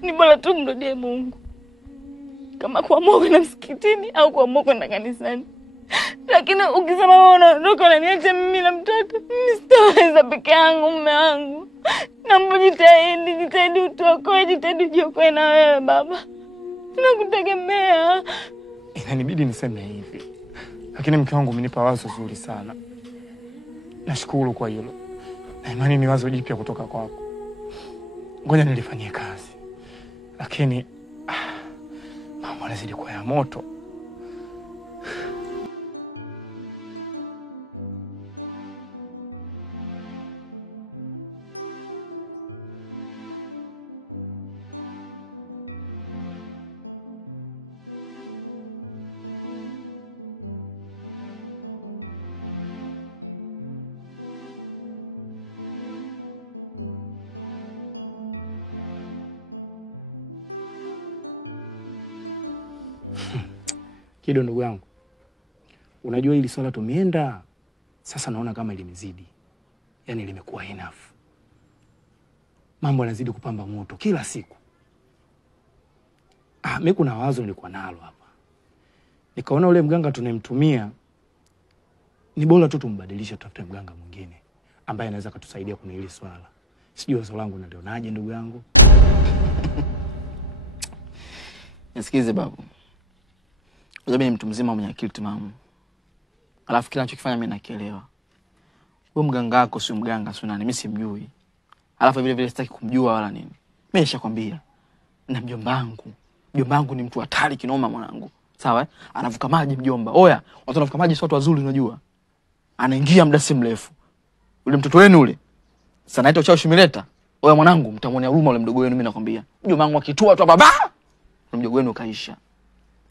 ni bora tu mrudie Mungu. Kama kuamua kwenda msikitini au kuamua kwenda kanisani. Lakini ukisema wewe unaondoka unaniacha mimi na mtoto, mimi sitaweza peke yangu mume wangu. Naomba jitahidi utuokoe, jitahidi ujiokoe na wewe baba. Tunakutegemea. Inanibidi niseme hivi. Lakini mke wangu umenipa wazo zuri sana. Nashukuru kwa hilo. Na imani ni wazo jipya kutoka kwako. Ngoja nilifanyie kazi. Lakini mambo yanazidi kuwa ya moto. Kido ndugu yangu, unajua hili swala tumeenda, sasa naona kama limezidi. Yaani limekuwa enough. Mambo yanazidi kupamba moto kila siku. Mimi kuna wazo nilikuwa nalo hapa. Nikaona ule mganga tunemtumia ni bora tu tumbadilishe, tutafute mganga mwingine ambaye anaweza kutusaidia kwenye hili swala. Sijui wazo langu nalionaje ndugu yangu. Nisikize babu. Mimi ni mtu mzima mwenye akili timamu. Alafu kila anachokifanya mimi nakielewa. Wewe mganga wako si mganga, si nani, mimi simjui. Alafu vile vile sitaki kumjua wala nini. Mimi nishakwambia na mjomba wangu ni mtu hatari kinoma mwanangu. Sawa? Anavuka maji mjomba. Oya, watu wanavuka maji sio watu wazuri unajua. Anaingia muda si mrefu. Ule mtoto wenu ule. Sasa naitwa chao Shumileta. Oya mwanangu, mtamwonea huruma ule mdogo wenu mimi nakwambia. Mjomba wangu akitua tu baba. Mdogo wenu kaisha.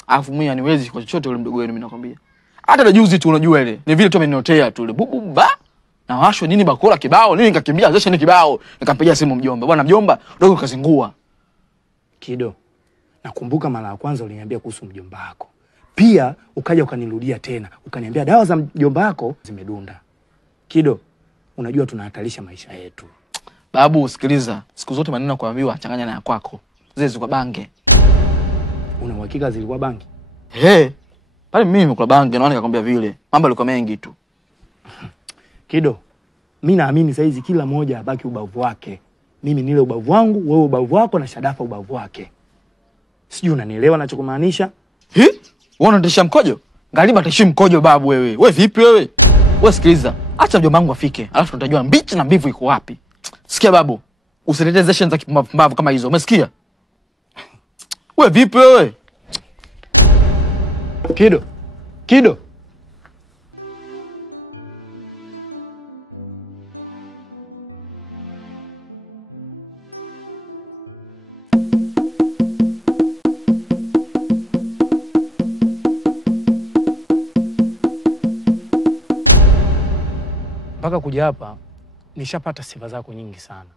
Alafu mimi aniwezi kwa chochote ule mdogo wenu mimi nakwambia. Hata na juzi tu unajua ile. Ni vile tu ameniotea tu ile bubu ba. Na washo nini bakola kibao, nini nikakimbia zesha ni kibao. Nikampigia simu mjomba. Bwana mjomba, dogo kazingua. Kido. Nakumbuka mara ya kwanza uliniambia kuhusu mjomba wako. Pia ukaja ukanirudia tena. Ukaniambia dawa za mjomba wako zimedunda. Kido, unajua tunahatarisha maisha yetu. Babu sikiliza. Siku zote maneno kuambiwa changanya na ya kwako. Zile zilikuwa bange. Una uhakika zilikuwa bangi? Pale mimi nimekula bangi naona nikakwambia vile. Mambo yalikuwa mengi tu. Kido, mimi naamini saizi kila mmoja abaki ubavu wake. Mimi nile ubavu wangu, wewe ubavu wako na Shadafa ubavu wake. Sijui unanielewa ninachokumaanisha? Wewe unatisha mkojo? Ngaliba tishi mkojo babu wewe. Wewe vipi wewe? Wewe sikiliza. Acha mjomba wangu afike. Alafu tutajua mbichi na mbivu iko wapi. Sikia babu. Usilete session za kipumbavu kama hizo. Umesikia? Wewe vipi wewe? Kido. Mpaka kuja hapa nishapata sifa zako nyingi sana,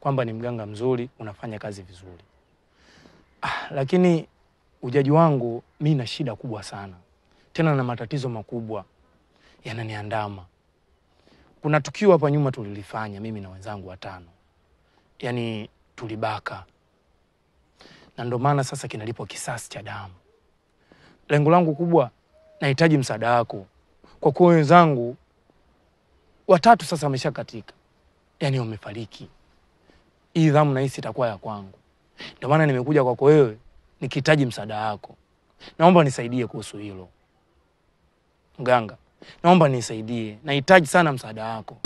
kwamba ni mganga mzuri, unafanya kazi vizuri. Lakini ujaji wangu mimi na shida kubwa sana, tena na matatizo makubwa yananiandama. Kuna tukio hapa nyuma tulilifanya mimi na wenzangu 5. Yaani tulibaka. Na ndio maana sasa kinalipo kisasi cha damu. Lengo langu kubwa, nahitaji msaada wako. Kwa kuwa wenzangu 3 sasa wameshakatika. Yaani wamefariki. Hii dhamu nahisi itakuwa ya kwangu. Ndio maana nimekuja kwako wewe nikihitaji msaada wako. Naomba nisaidie kuhusu hilo. Mganga, naomba nisaidie. Nahitaji sana msaada wako.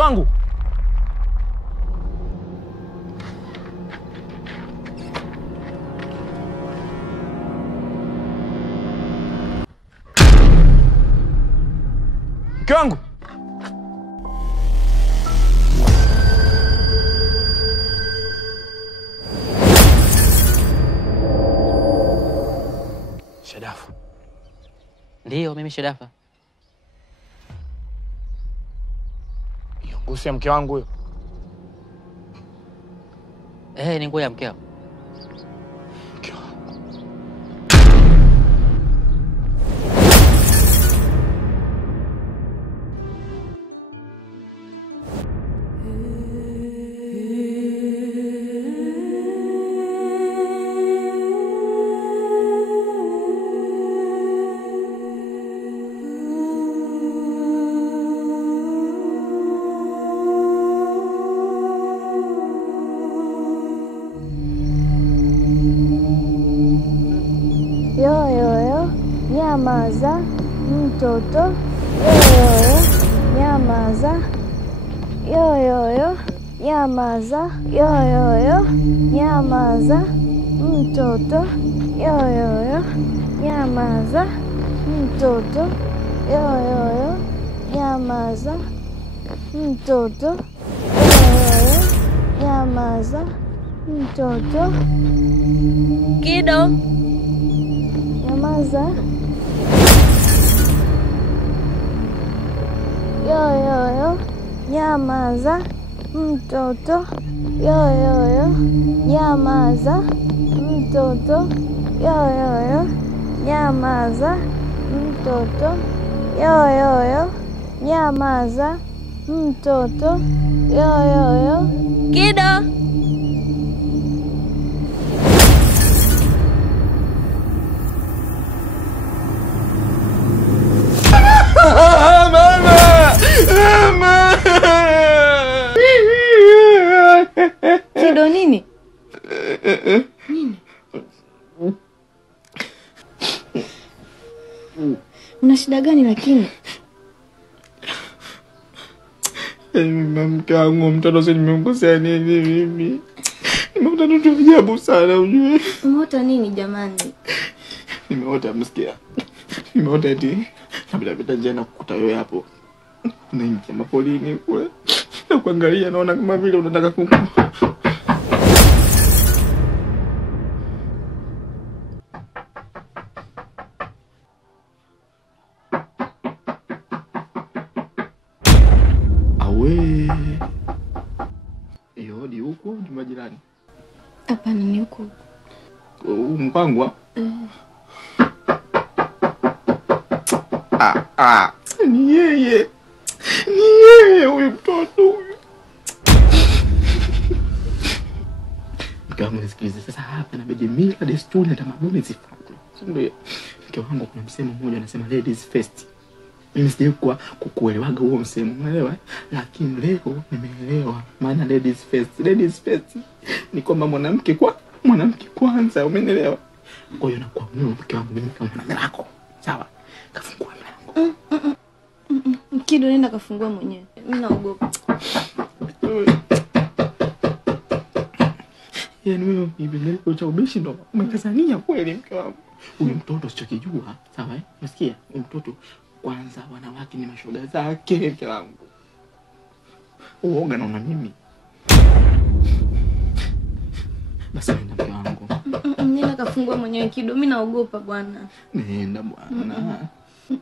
Gangu. Mke wangu. Shadafa. Ndio mimi Shadafa. Nguo ya mke wangu huyo. Ni nguo ya mkeo. Nyamaza mtoto, yoyoyo, nyamaza, yoyoyo, nyamaza, yoyoyo, nyamaza mtoto, yoyoyo, nyamaza mtoto, yoyoyo, nyamaza mtoto, yoyoyo, nyamaza mtoto. Kido, nyamaza. Yoyoyo, nyamaza mtoto, yoyoyo, nyamaza mtoto, yoyoyo, nyamaza mtoto, yoyoyo, nyamaza mtoto, yoyoyo. Kido. Kido nini? Nini? Una shida gani lakini? Mke wangu mtoto, si nimemkosea nini mimi? Nimeota ndoto ajabu sana ujue. Umeota nini jamani? Nimeota msikia. Nimeota eti napita nje na kukuta wewe hapo. Unaingia mapolini kule. Na kuangalia naona kama vile unataka awe. Yodi huko ni majirani. Hapana, ni huko. Mpangwa? Ni yeye. Ni yeye huyu mtoto huyu. Mke wangu nisikilize sasa, hapa inabidi mila, desturi na tamaduni zifuatwe. Ndio. Mke wangu kuna msemo mmoja anasema ladies first. Mimi sijui kuelewaga huo msemo, umeelewa? Lakini leo nimeelewa maana ladies first. Ladies first ni kwamba mwanamke kwanza, umeelewa? Kwa hiyo nakuamuru mke wangu mimi kama mwanamke wako. Sawa? Kafungua mlango. Kido, nenda kafungua mwenyewe. Mimi naogopa. Yaani wewe ibeleko cha ubishi ndo umekazania kweli mke wangu. Huyu mtoto sichokijua, sawa eh? Unasikia? Huyu mtoto kwanza wanawake ni mashoga zake mke wangu. Uoga naona mimi. Basi nenda mke wangu. Nenda kafungua mwenyewe Kido, mimi naogopa bwana. Nenda bwana.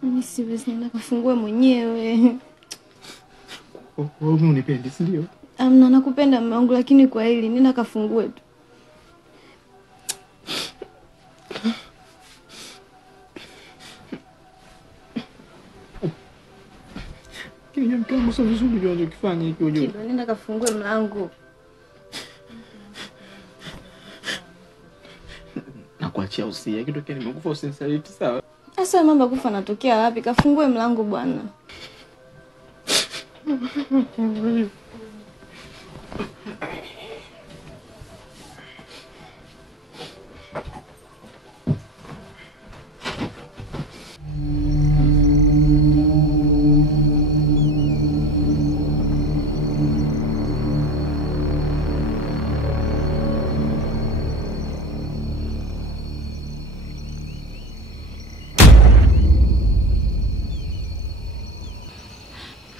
Mimi siwezi, nenda kafungua mwenyewe. Wewe unipendi, si ndio? Amna, nakupenda mume wangu, lakini kwa hili nenda kafungue tu. Kile mke wangu sio vizuri unachokifanya hiki ujue. Kido, nenda kafungue mlango. Nakuachia usia kitu kile nimekufa usinisaliti, sawa? Sasa mambo kufa natokea wapi? Kafungue mlango bwana.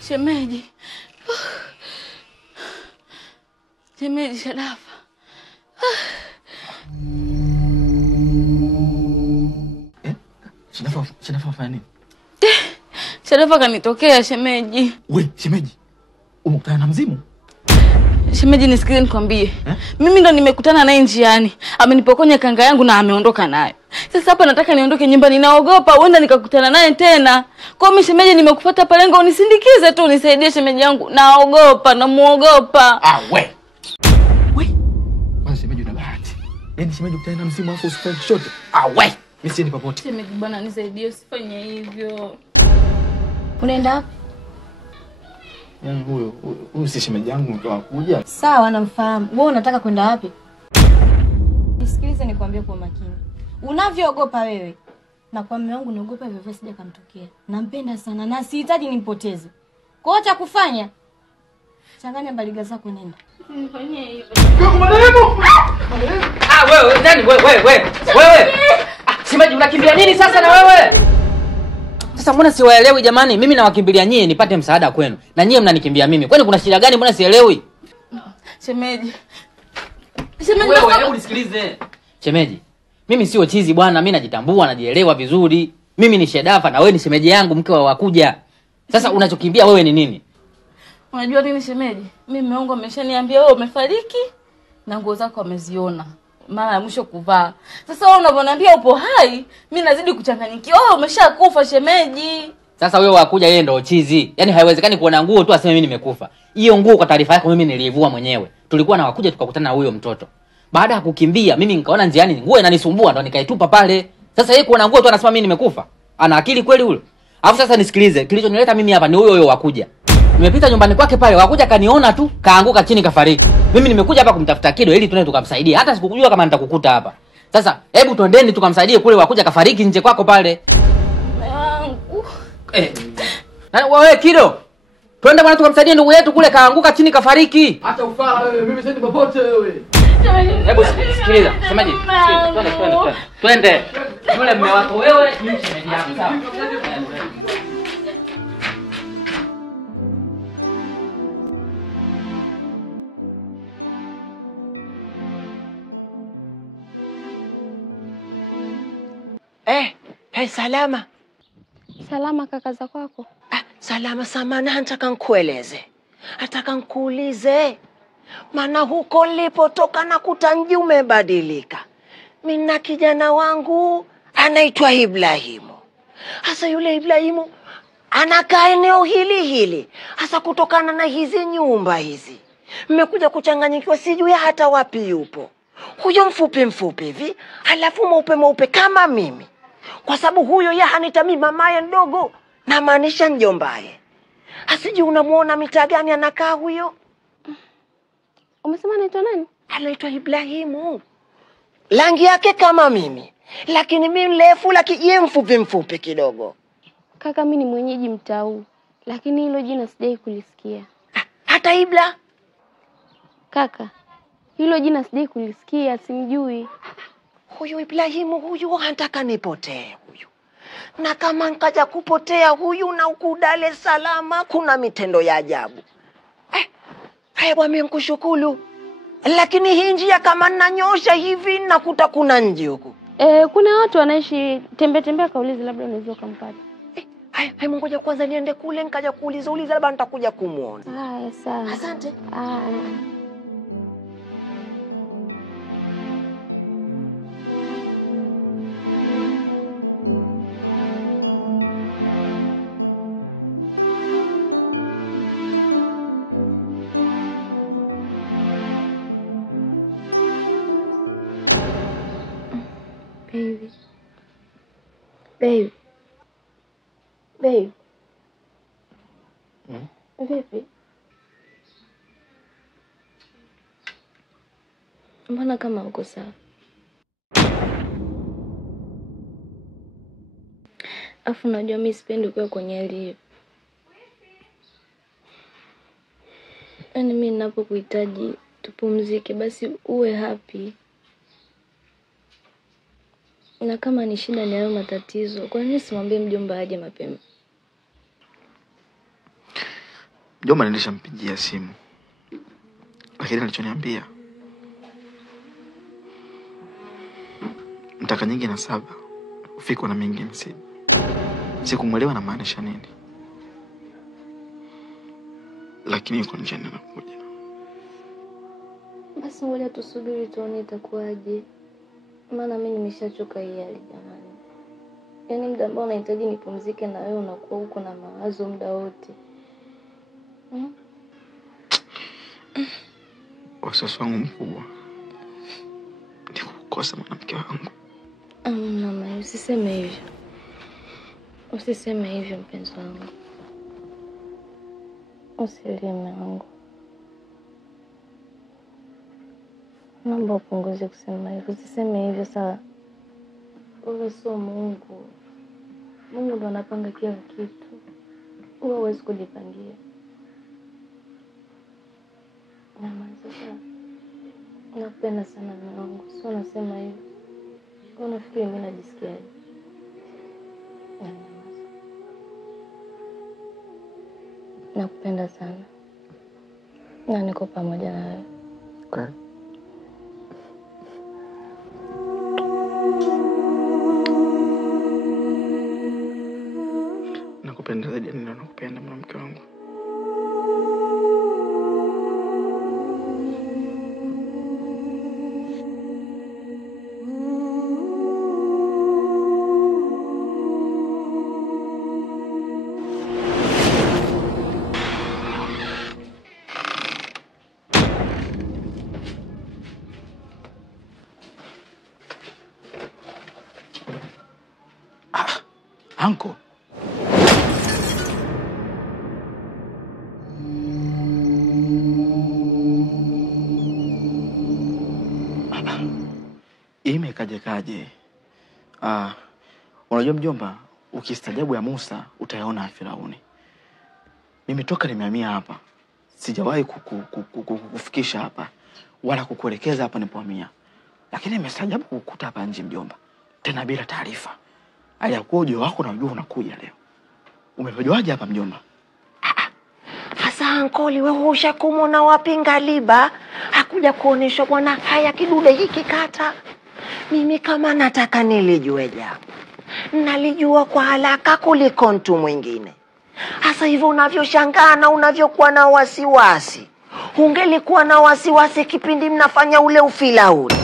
Shemeji. Shemeji Shadafa. Shadafa fanya nini? Shadafa kanitokea shemeji. We, shemeji. Umekutana na mzimu? Shemeji nisikilize nikwambie. Mimi ndo nimekutana naye njiani. Amenipokonya kanga yangu na ameondoka nayo. Sasa hapa nataka niondoke nyumbani, naogopa huenda nikakutana naye tena. Kwa mimi shemeji nimekufuata pale lengo unisindikize tu, unisaidie shemeji yangu. Naogopa, namuogopa. We. Bwana shemeji una bahati. Yaani shemeji ukutana na mzimu afu usifanye chochote. We. Mimi siendi popote. Shemeji bwana nisaidie, usifanye hivyo. Unaenda wapi? Yaani huyu si shemeji yangu mtu akuja. Sawa, namfahamu. Wewe unataka kwenda wapi? Nisikilize nikwambie kwa makini. Unavyoogopa wewe na kwa mume wangu naogopa hivyo sija kamtokea. Nampenda sana na sihitaji nimpoteze. Kwa hiyo cha kufanya changanya mbaliga zako, nenda. Nifanyie hivyo. Wewe nani wewe? Shemeji unakimbia nini sasa na wewe? Sasa mbona siwaelewi jamani? Mimi nawakimbilia nyie nipate msaada kwenu. Na nyie mnanikimbia mimi. Kwani kuna shida gani mbona sielewi? Shemeji. Wewe hebu nisikilize. Shemeji, mimi sio chizi bwana, mimi najitambua, najielewa vizuri. Mimi ni Shadafa na wewe ni shemeji yangu, mke wa wakuja. Sasa unachokimbia wewe ni nini? Unajua nini shemeji? Mimi mume wangu ameshaniambia wewe umefariki na nguo zako ameziona mara ya mwisho kuvaa. Sasa wewe unaponiambia upo hai, mimi nazidi kuchanganyikiwa. Wewe umeshakufa shemeji. Sasa wewe wakuja yeye ndio chizi. Yaani haiwezekani kuona nguo tu aseme mimi nimekufa. Hiyo nguo kwa taarifa yako mimi nilivua mwenyewe. Tulikuwa na wakuja tukakutana na huyo mtoto. Baada ya kukimbia mimi nikaona njiani nguo inanisumbua ndo nikaitupa pale. Sasa yeye kuona nguo tu anasema mimi nimekufa. Ana akili kweli huyo? Alafu sasa nisikilize, kilichonileta mimi hapa ni huyo wakuja. Nimepita nyumbani kwake pale, wakuja kaniona tu, kaanguka chini kafariki. Mimi nimekuja hapa kumtafuta Kido ili tuende tukamsaidie. Hata sikukujua kama nitakukuta hapa. Sasa hebu twendeni tukamsaidie kule, wakuja kafariki nje kwako pale. Na wewe Kido, twende bwana tukamsaidie ndugu yetu kule kaanguka chini kafariki. Acha ufala wewe, mimi siendi popote wewe. Hebu sikiliza, semaje? Twende. Yule mume wako wewe ni shemeji yako, sawa? Salama. Salama kaka za kwako. Salama samana, nataka nikueleze. Nataka nikuulize. Maana huko nilipotoka nakuta mji umebadilika. Mimi na kijana wangu anaitwa Ibrahimu. Hasa yule Ibrahimu anakaa eneo hili. Hasa kutokana na hizi nyumba hizi. Mmekuja kuchanganyikiwa, sijui hata wapi yupo. Huyo mfupi hivi, halafu mweupe kama mimi. Kwa sababu huyo ya hanita mimi mamaye ndogo, na maanisha njombaye. Asiji unamuona mitaa gani anakaa huyo? Umesema anaitwa nani? Anaitwa Ibrahimu. Rangi yake kama mimi, lakini mimi mrefu, lakini yeye mfupi kidogo. Kaka, mimi ni mwenyeji mtaa huu, lakini hilo jina sijai kulisikia. Hata Ibra? Kaka, hilo jina sijai kulisikia, simjui. Huyu Ibrahimu huyu anataka nipotee huyu. Na kama nikaja kupotea huyu na huku Dar es Salaam kuna mitendo ya ajabu. Bwana mimi nikushukuru. Lakini hii njia kama ninanyosha hivi nakuta kuna nje huko. Kuna watu wanaishi tembea kaulize, labda unaweza kumpata. Hai ngoja kwanza niende kule nikaja kuuliza labda nitakuja kumuona. Haya sawa. Asante. Baby. Vipi? Mbona kama uko sawa? Afu najua mimi sipendi kuwa kwenye hali hiyo. Yaani mimi ninapokuhitaji tupumzike basi uwe happy. Na kama ni shida ni hayo matatizo, kwa nini simwambie mjomba aje mapema? Mjomba nilishampigia simu. Lakini alichoniambia, mtaka nyingi na saba, ufikwa na mingi msiba. Sikumwelewa na maanisha nini. Lakini yuko njiani anakuja. Basi ngoja tusubiri tuone itakuwaje. Maana mimi nimeshachoka hii hali jamani. Yaani muda ambao unahitaji nipumzike na wewe unakuwa huko na mawazo muda wote. Wasiwasi wangu mkubwa ni kukosa mwanamke wangu. Mama, usiseme hivyo. Usiseme hivyo mpenzi wangu. Usilie wangu. Naomba upunguze kusema hivyo. Usiseme hivyo sawa. Wewe sio Mungu. Mungu ndo anapanga kila kitu. Wewe huwezi kujipangia. Mama, sasa nakupenda sana mume wangu. Sio nasema hivyo. Unafikiri mimi najisikiaje? Nakupenda sana. Na niko pamoja na wewe. Okay. Nakupenda zaidi ndio nakupenda mwanamke wangu. Uncle. Kaje. Unajua mjomba, ukistajabu ya Musa utayaona ya Firauni. Mimi toka nimehamia hapa sijawahi kufikisha hapa. wala kukuelekeza hapa nipohamia. Lakini nimestaajabu kukukuta hapa nje mjomba. Tena bila taarifa. Aliyakuwa ujio wako na unajua unakuja leo. Umepojoaje hapa mjomba? Hasa ankoli wewe ushakumona wapi Ngaliba? Hakuja kuonesha bwana haya kidude hiki kata. Mimi kama nataka nilijue jambo. Nalijua kwa haraka kuliko mtu mwingine. Hasa hivyo unavyoshangaa na unavyokuwa na wasiwasi. Ungelikuwa na wasiwasi kipindi mnafanya ule ufilauli.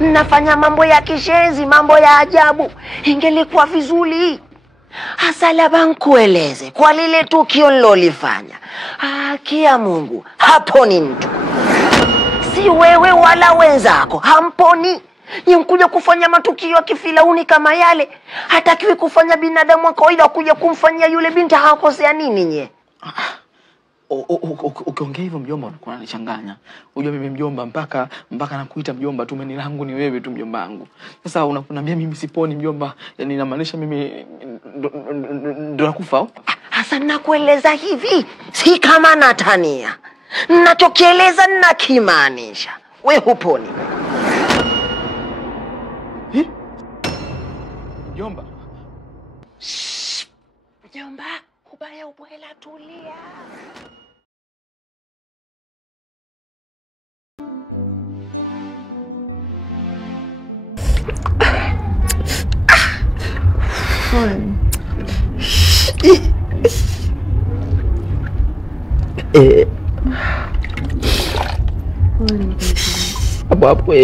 Mnafanya mambo ya kishenzi, mambo ya ajabu. Ingelikuwa vizuri. Hasa labda nikueleze kwa lile tukio nilolifanya. Kia Mungu, haponi mtu. Si wewe wala wenzako, hamponi. Mkuja kufanya matukio ya kifilauni kama yale. Hatakiwi kufanya binadamu wa kawaida kuja kumfanyia yule binti hakosea nini nye? Ukiongea hivyo mjomba unakuwa unanichanganya. Unajua mimi mjomba mpaka nakuita mjomba tu mimi langu ni wewe tu mjomba wangu. Sasa unaniambia mimi siponi mjomba, yani inamaanisha mimi ndo nakufa? Hasa nakueleza hivi, si kama natania. Ninachokieleza ninakimaanisha. Wewe huponi. Mjomba. Mjomba, ubaya ubwela tulia. Apa-apa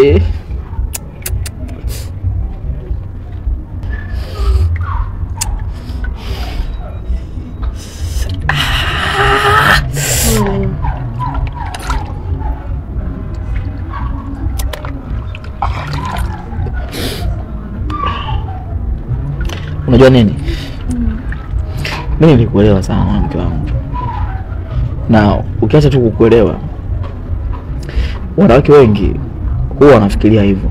Unajua nini? Mimi nilikuelewa sana mwanamke wangu. Na ukiacha tu kukuelewa, wanawake wengi huwa wanafikiria hivyo.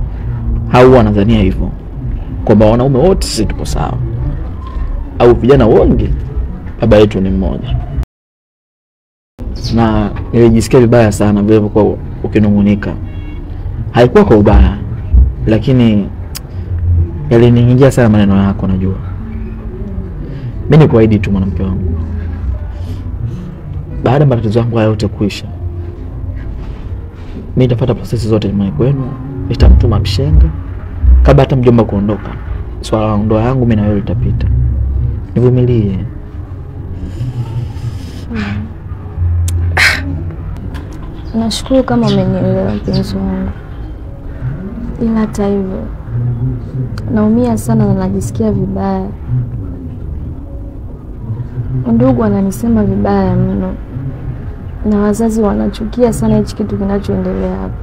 Au wanadhania hivyo. Kwamba wanaume wote sisi tupo sawa. Au vijana wengi baba yetu ni mmoja. Na nilijisikia vibaya sana vile kwa ukinungunika. Haikuwa kwa ubaya, lakini yaliniingia sana maneno yako najua. Mimi ni kuahidi tu mwanamke wangu. Baada ya matatizo yangu haya yote kuisha, mimi nitafuata prosesi zote nyumbani kwenu, nitamtuma mshenga kabla hata mjomba kuondoka. Swala la ndoa yangu mimi na wewe litapita. Nivumilie. Nashukuru kama umenielewa mpenzi wangu. Ila hata hivyo naumia sana na najisikia vibaya. Ndugu wananisema vibaya mno. Na wazazi wanachukia sana hichi kitu kinachoendelea hapa.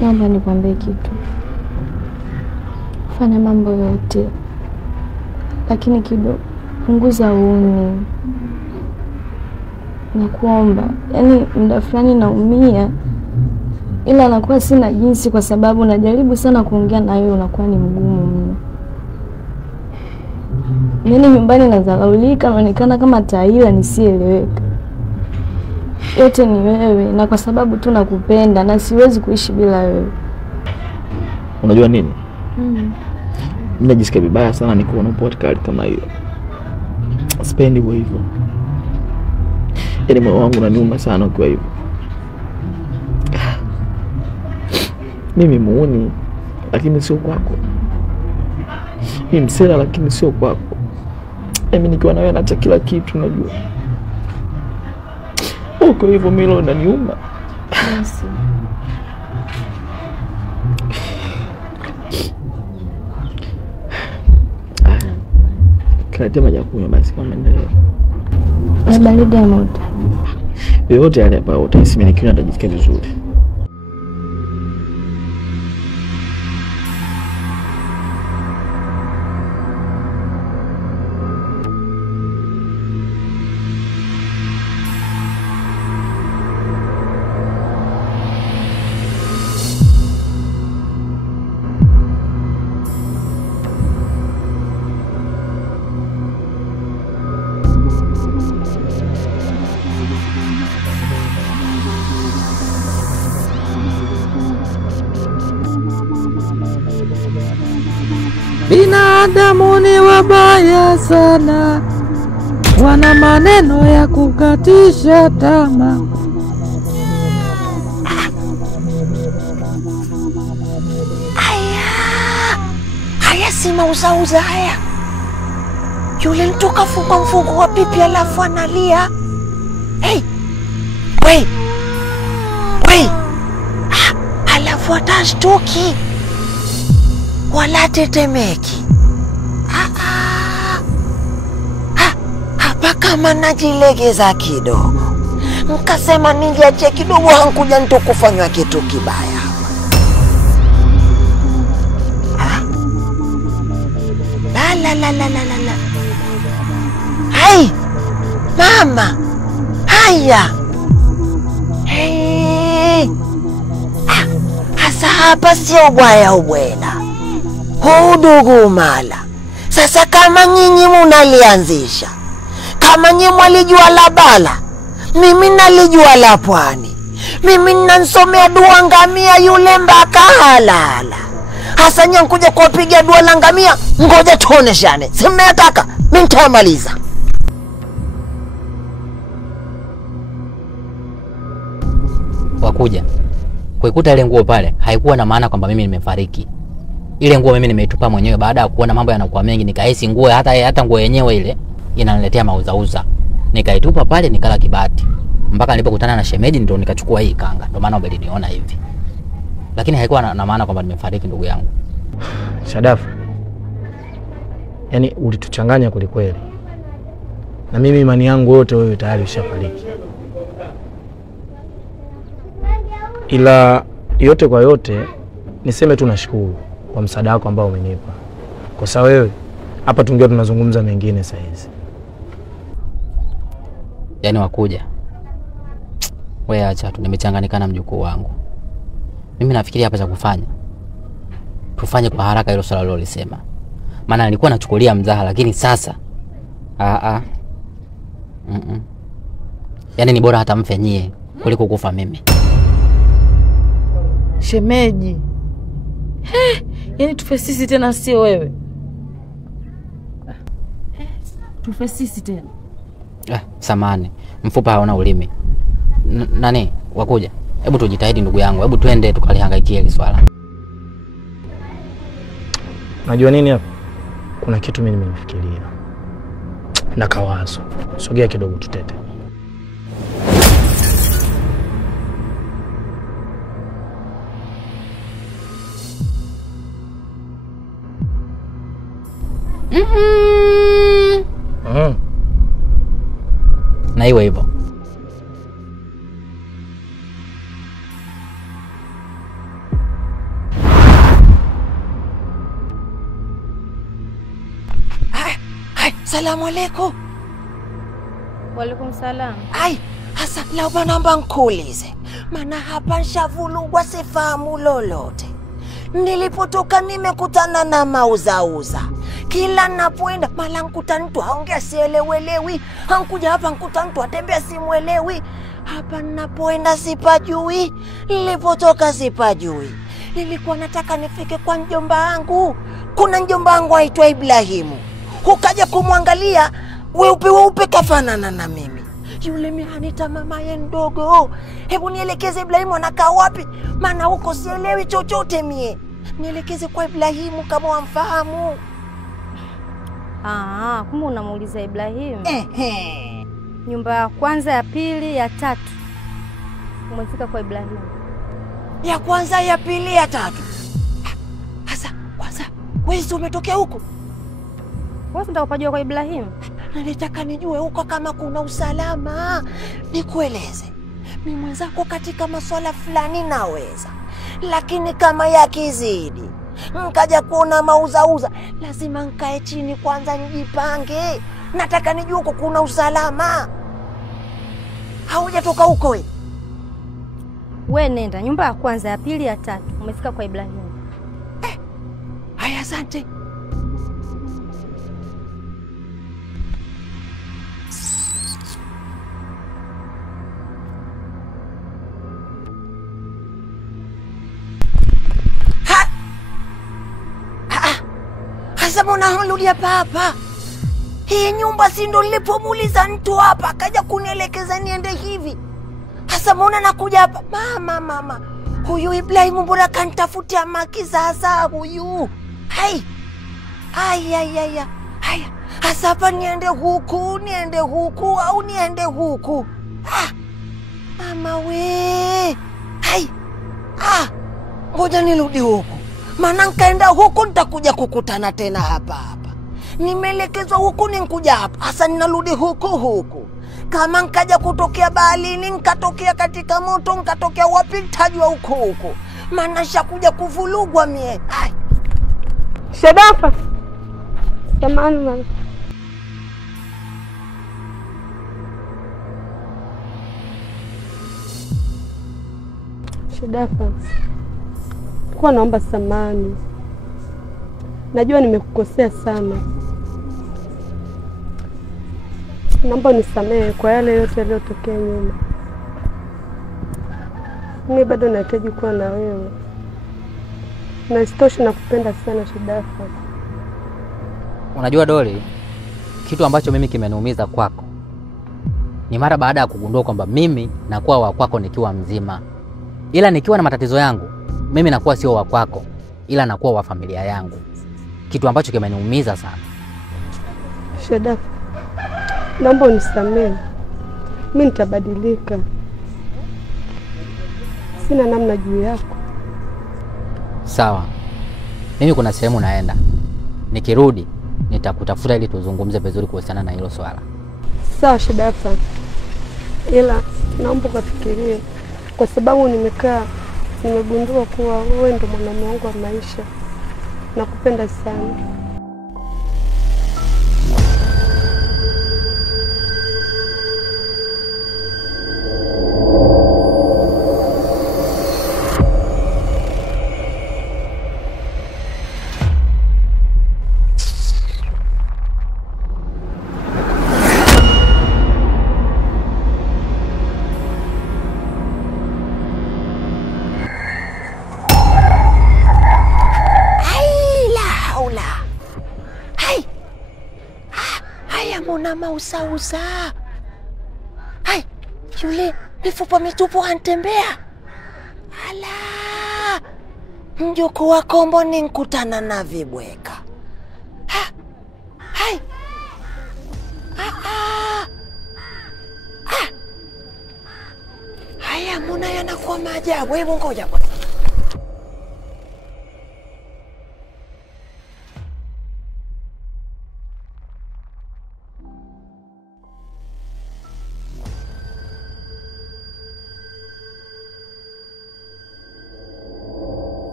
Naomba nikwambie kitu. Fanya mambo yote, lakini kidogo punguza uoni. Nakuomba. Yaani muda fulani naumia, ila nakuwa sina jinsi kwa sababu najaribu sana kuongea na wewe unakuwa ni mgumu mno. Mimi nyumbani nadharaulika, naonekana kama taila nisieleweka. Yote ni wewe, na kwa sababu tu nakupenda na siwezi kuishi bila wewe. Unajua nini? Mimi najisikia vibaya sana nikuona upo katika hali kama hiyo. Sipendi hivyo. Yaani moyo wangu unaniuma sana kwa hivyo. Mimi muuni lakini sio kwako. Mimi msela lakini sio kwako. Mimi nikiwa na wewe naacha kila kitu unajua. Uko hivyo milo unaniuma. Basi. Kaletea maji ya kunywa basi kama endelea. Na baridi ya moto. Yote yale hapa utahisi mimi nikiwa nitajisikia vizuri. Binadamu ni wabaya sana, wana maneno ya kukatisha tamaa. Haya si mauzauza haya. Yule mtu kafunga mfungo wa pipi alafu analia. Hey! Wei! Alafu atashtuki. Wala tetemeki. Hapa kama najilegeza kidogo. Nkasema ningeache kidogo hankuja nito kufanywa kitu kibaya. La. Hai! Mama! Haya! Hey! Hasa hapa sio ubaya ubwela. Hudugu mala. Sasa kama nyinyi munalianzisha, kama nyinyi mwalijua la bala, mimi nalijua la pwani. Mimi nansomea dua ngamia yule mpaka halala. Hasa nyinyi kuja kupiga dua la ngamia, ngoja tuoneshane. Si mnataka, mimi nitamaliza. Wakuja kuikuta ile nguo pale haikuwa na maana kwamba mimi nimefariki. Ile nguo mimi nimeitupa mwenyewe baada ya kuona mambo yanakuwa mengi, nikahisi nguo hata nguo yenyewe ile inaniletea mauzauza. Nikaitupa pale nikala kibati. Mpaka nilipokutana na shemeji ndio nikachukua hii kanga. Ndio maana umeniona hivi. Lakini haikuwa na maana kwamba nimefariki ndugu yangu. Shadafu, yani ulituchanganya kweli. Na mimi imani yangu yote wewe tayari ushafariki. Ila yote kwa yote niseme tu nashukuru kwa msaada wako ambao umenipa. Kwa sababu wewe hapa tungeo tunazungumza mengine sasa hizi. Yaani Wakuja, wewe acha tu, nimechanganyika na mjukuu wangu. Mimi nafikiri hapa cha kufanya tufanye kwa haraka hilo swala lilolisema. Maana nilikuwa nachukulia mzaha, lakini sasa yaani ni bora hata mfe nyie kuliko kufa mimi. Shemeji. Yaani tufe sisi tena sio wewe. Tufe sisi tena. Samani, mfupa hauna ulimi. Nani Wakuja? Hebu tujitahidi ndugu yangu. Hebu twende tukalihangaikie hili swala. Unajua nini hapa? Kuna kitu mimi nimefikiria. Na kawazo. Sogea kidogo tutete. Na iwe hivyo. Salamu alaikum. Walaikum salam. Hasa labda naomba nkuulize. Maana hapa nshavulugwa sifahamu lolote. Nilipotoka nimekutana na mauzauza. Kila napoenda mala nkuta mtu haongea sielewelewi. Hankuja hapa nkuta mtu atembea simuelewi. Hapa napoenda sipajui. Nilipotoka sipajui. Nilikuwa nataka nifike kwa mjomba wangu. Kuna mjomba wangu aitwa Ibrahimu. Ukaja kumwangalia weupe kafanana na mimi. Yule mihanita mamaye ndogo. Hebu nielekeze Ibrahimu anakaa wapi? Maana huko sielewi chochote mie. Nielekeze kwa Ibrahimu kama wamfahamu. Kumbe unamuuliza Ibrahimu. Nyumba ya kwanza, ya pili, ya tatu. Umefika kwa Ibrahimu. Ya kwanza, ya pili, ya tatu. Hasa kwanza wewe umetokea huko? Wewe unataka kupajua kwa Ibrahimu? Nalitaka nijue huko kama kuna usalama. Nikueleze. Mimi mwenzako katika masuala fulani naweza. Lakini kama yakizidi, nkaja kuona mauzauza, lazima nkae chini kwanza nijipange. Nataka nijue huko kuna usalama. Haujatoka huko wewe? Wewe nenda nyumba ya kwanza, ya pili, ya tatu. Umefika kwa Ibrahimu. Haya, asante. Hasa mbona harudi hapa? Hii nyumba si ndo nilipomuuliza mtu hapa akaja kunielekeza niende hivi. Hasa mbona nakuja hapa? Mama. Huyu Ibrahim mbona kanitafutia makiza hasa huyu? Hai. Haya. Hasa hapa niende huku au niende huku? Mama we. Hai. Ngoja nirudi huku. Maana nikaenda huku nitakuja kukutana tena hapa. Nimeelekezwa huku nikuja hapa. Hasa ninarudi huku. Kama nkaja kutokea baharini, nkatokea katika moto, nkatokea wapi nitajua huku. Maana shakuja kuvulugwa mie. Shadafa. Samahani mama. Shadafa. Kwa naomba samahani. Najua nimekukosea sana. Naomba unisamehe kwa yale yote yaliyotokea nyuma. Mimi bado nahitaji kuwa na wewe. Na isitoshe nakupenda sana Shadafa. Unajua Doli, kitu ambacho mimi kimeniumiza kwako ni mara baada ya kugundua kwamba mimi nakuwa wa kwako nikiwa mzima. Ila nikiwa na matatizo yangu, mimi nakuwa sio wa kwako, ila nakuwa wa familia yangu. Kitu ambacho kimeniumiza sana. Shadafa, naomba unisamehe. Mimi nitabadilika. Sina namna juu yako. Sawa. Mimi kuna sehemu naenda. Nikirudi nitakutafuta ili tuzungumze vizuri kuhusiana na hilo swala. Sawa Shadafa. Ila naomba ukafikirie, kwa sababu nimegundua kuwa wewe ndo mwanaume wangu wa maisha. Nakupenda sana. Mausausa. Hai, yule mifupa mitupu antembea. Ala. Mjukuu wa Kombo ni nkutana na vibweka. Hai. Haya, mbona yanakuwa maajabu? Hebu ngoja kwanza.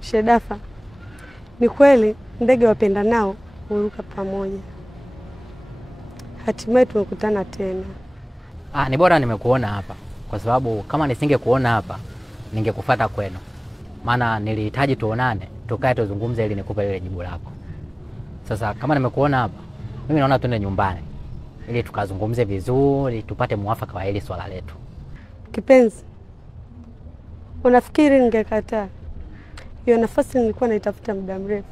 Shadafa, ni kweli ndege wapenda nao huruka pamoja. Hatimaye tumekutana tena. Ni bora nimekuona hapa, kwa sababu kama nisingekuona hapa ningekufuata kwenu. Maana nilihitaji tuonane, tukae tuzungumze ili nikupe ile jibu lako. Sasa kama nimekuona hapa, mimi naona tuende nyumbani ili tukazungumze vizuri, tupate muafaka wa hili swala letu. Kipenzi, unafikiri ningekataa? Hiyo nafasi nilikuwa naitafuta muda mrefu.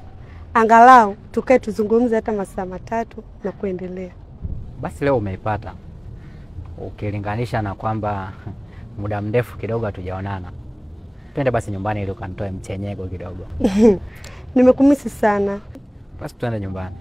Angalau tukae tuzungumze hata masaa 3 na kuendelea. Basi leo umeipata. Ukilinganisha na kwamba muda mrefu kidogo hatujaonana. Twende basi nyumbani ili ukanitoe mchenyego kidogo. Nimekumisi sana. Basi twende nyumbani.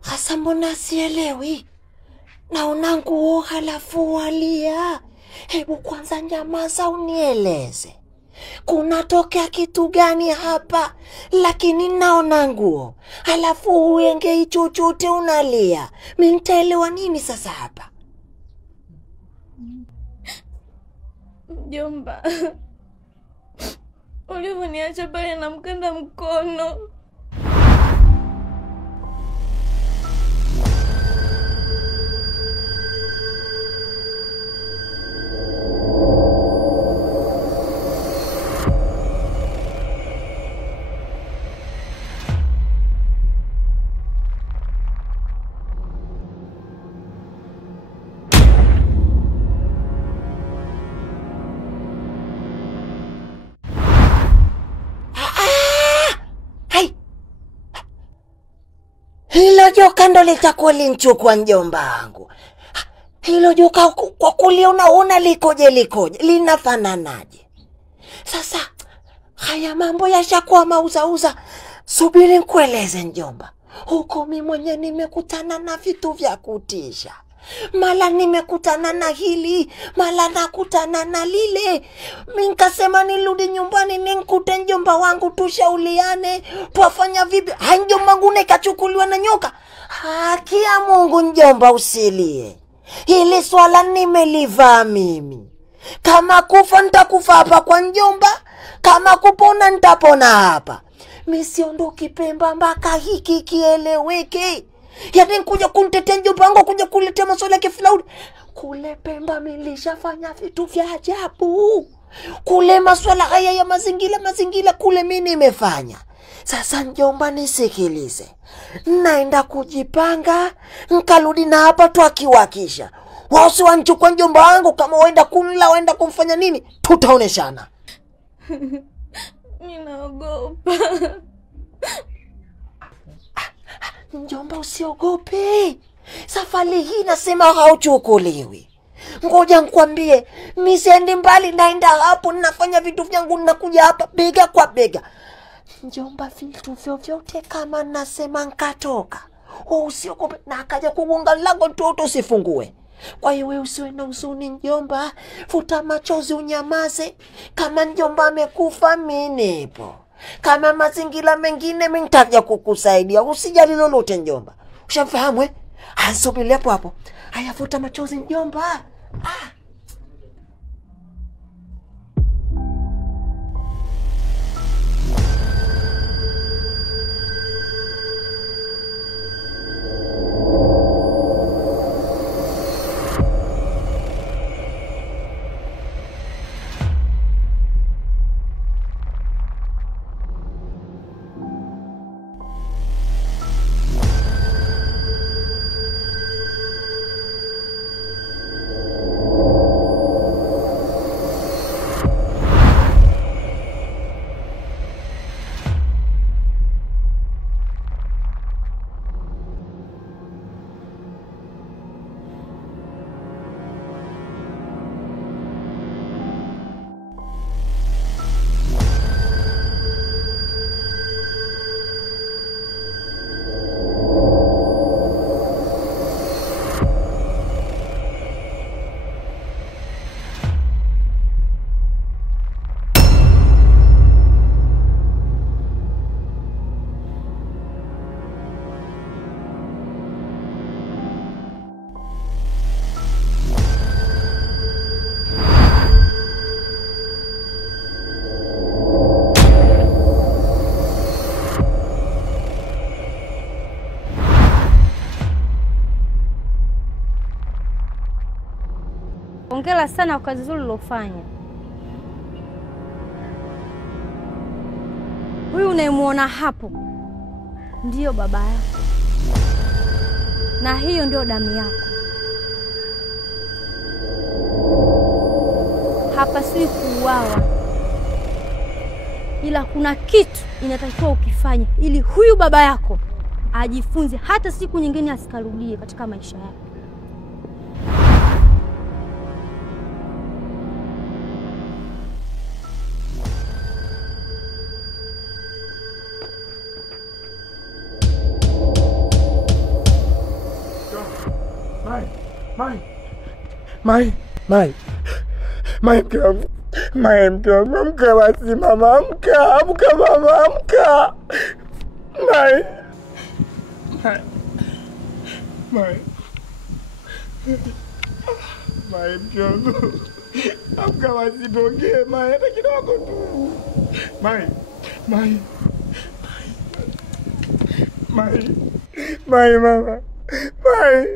Hasa mbona sielewi? naona nguo halafu walia. Hebu kwanza nyamaza unieleze. Kunatokea kitu gani hapa? Lakini naona nguo halafu uenge chochote unalia. Mimi nitaelewa nini sasa hapa? Mjomba, ulivyoniacha pale na mkanda mkono. Hilo joka ndo litakuwa linchukua mjomba wangu. Hilo joka kwa kuliona likoje? Linafananaje? Sasa haya mambo yashakuwa mauzauza. Subiri nikueleze mjomba. Huko mimi mwenye nimekutana na vitu vya kutisha. Mala nimekutana na hili, mala nakutana na lile. Mimi nikasema nirudi nyumbani nikute mjomba wangu tushauliane, tuafanya vipi? Mjomba wangu nikachukuliwa na nyoka. Haki ya Mungu mjomba usilie. Hili swala nimelivaa mimi. Kama kufa nitakufa hapa kwa mjomba, kama kupona nitapona hapa. Mimi siondoki Pemba mpaka hiki kieleweke. Yaani kuja kunitetea mjomba wangu, kuja kuletea masuala ya kiflaudi. Kule Pemba nilishafanya vitu vya ajabu. Kule masuala haya ya mazingira kule mimi nimefanya. Sasa mjomba nisikilize. Naenda kujipanga, nkarudi na hapa tuakiwakisha. Wao wanchukua mjomba wangu kama waenda kunila, waenda kumfanya nini? Tutaoneshana. Mimi naogopa. Mjomba usiogope. Safari hii nasema hauchukuliwi. Ngoja nikwambie, mimi siendi mbali, naenda hapo ninafanya vitu vyangu, ninakuja hapa bega kwa bega. Mjomba vitu vyovyote kama nasema nkatoka. Usiogope na akaja kugonga lango mtoto usifungue. Kwa hiyo wewe usiwe na huzuni mjomba, futa machozi unyamaze. Kama mjomba amekufa mimi nipo. Kama mazingira mengine mimi nitakuja kukusaidia. Usijali lolote mjomba. Ushafahamu eh? Asubiri hapo hapo. Haya futa machozi mjomba. Hongera sana kwa kazi nzuri ulofanya. Huyu unayemuona hapo ndiyo baba yako. Na hiyo ndio damu yako. Hapa si kuuawa. Ila kuna kitu inatakiwa ukifanye ili huyu baba yako ajifunze hata siku nyingine asikarudie katika maisha yake. Mai, mke wangu. Mai, mke wangu, amka basi mama, amka mama, amka. Mai. Mai, mke wangu. Amka basi tuongee, Mai, hata kidogo tu. Mai. Mai mama. Mai.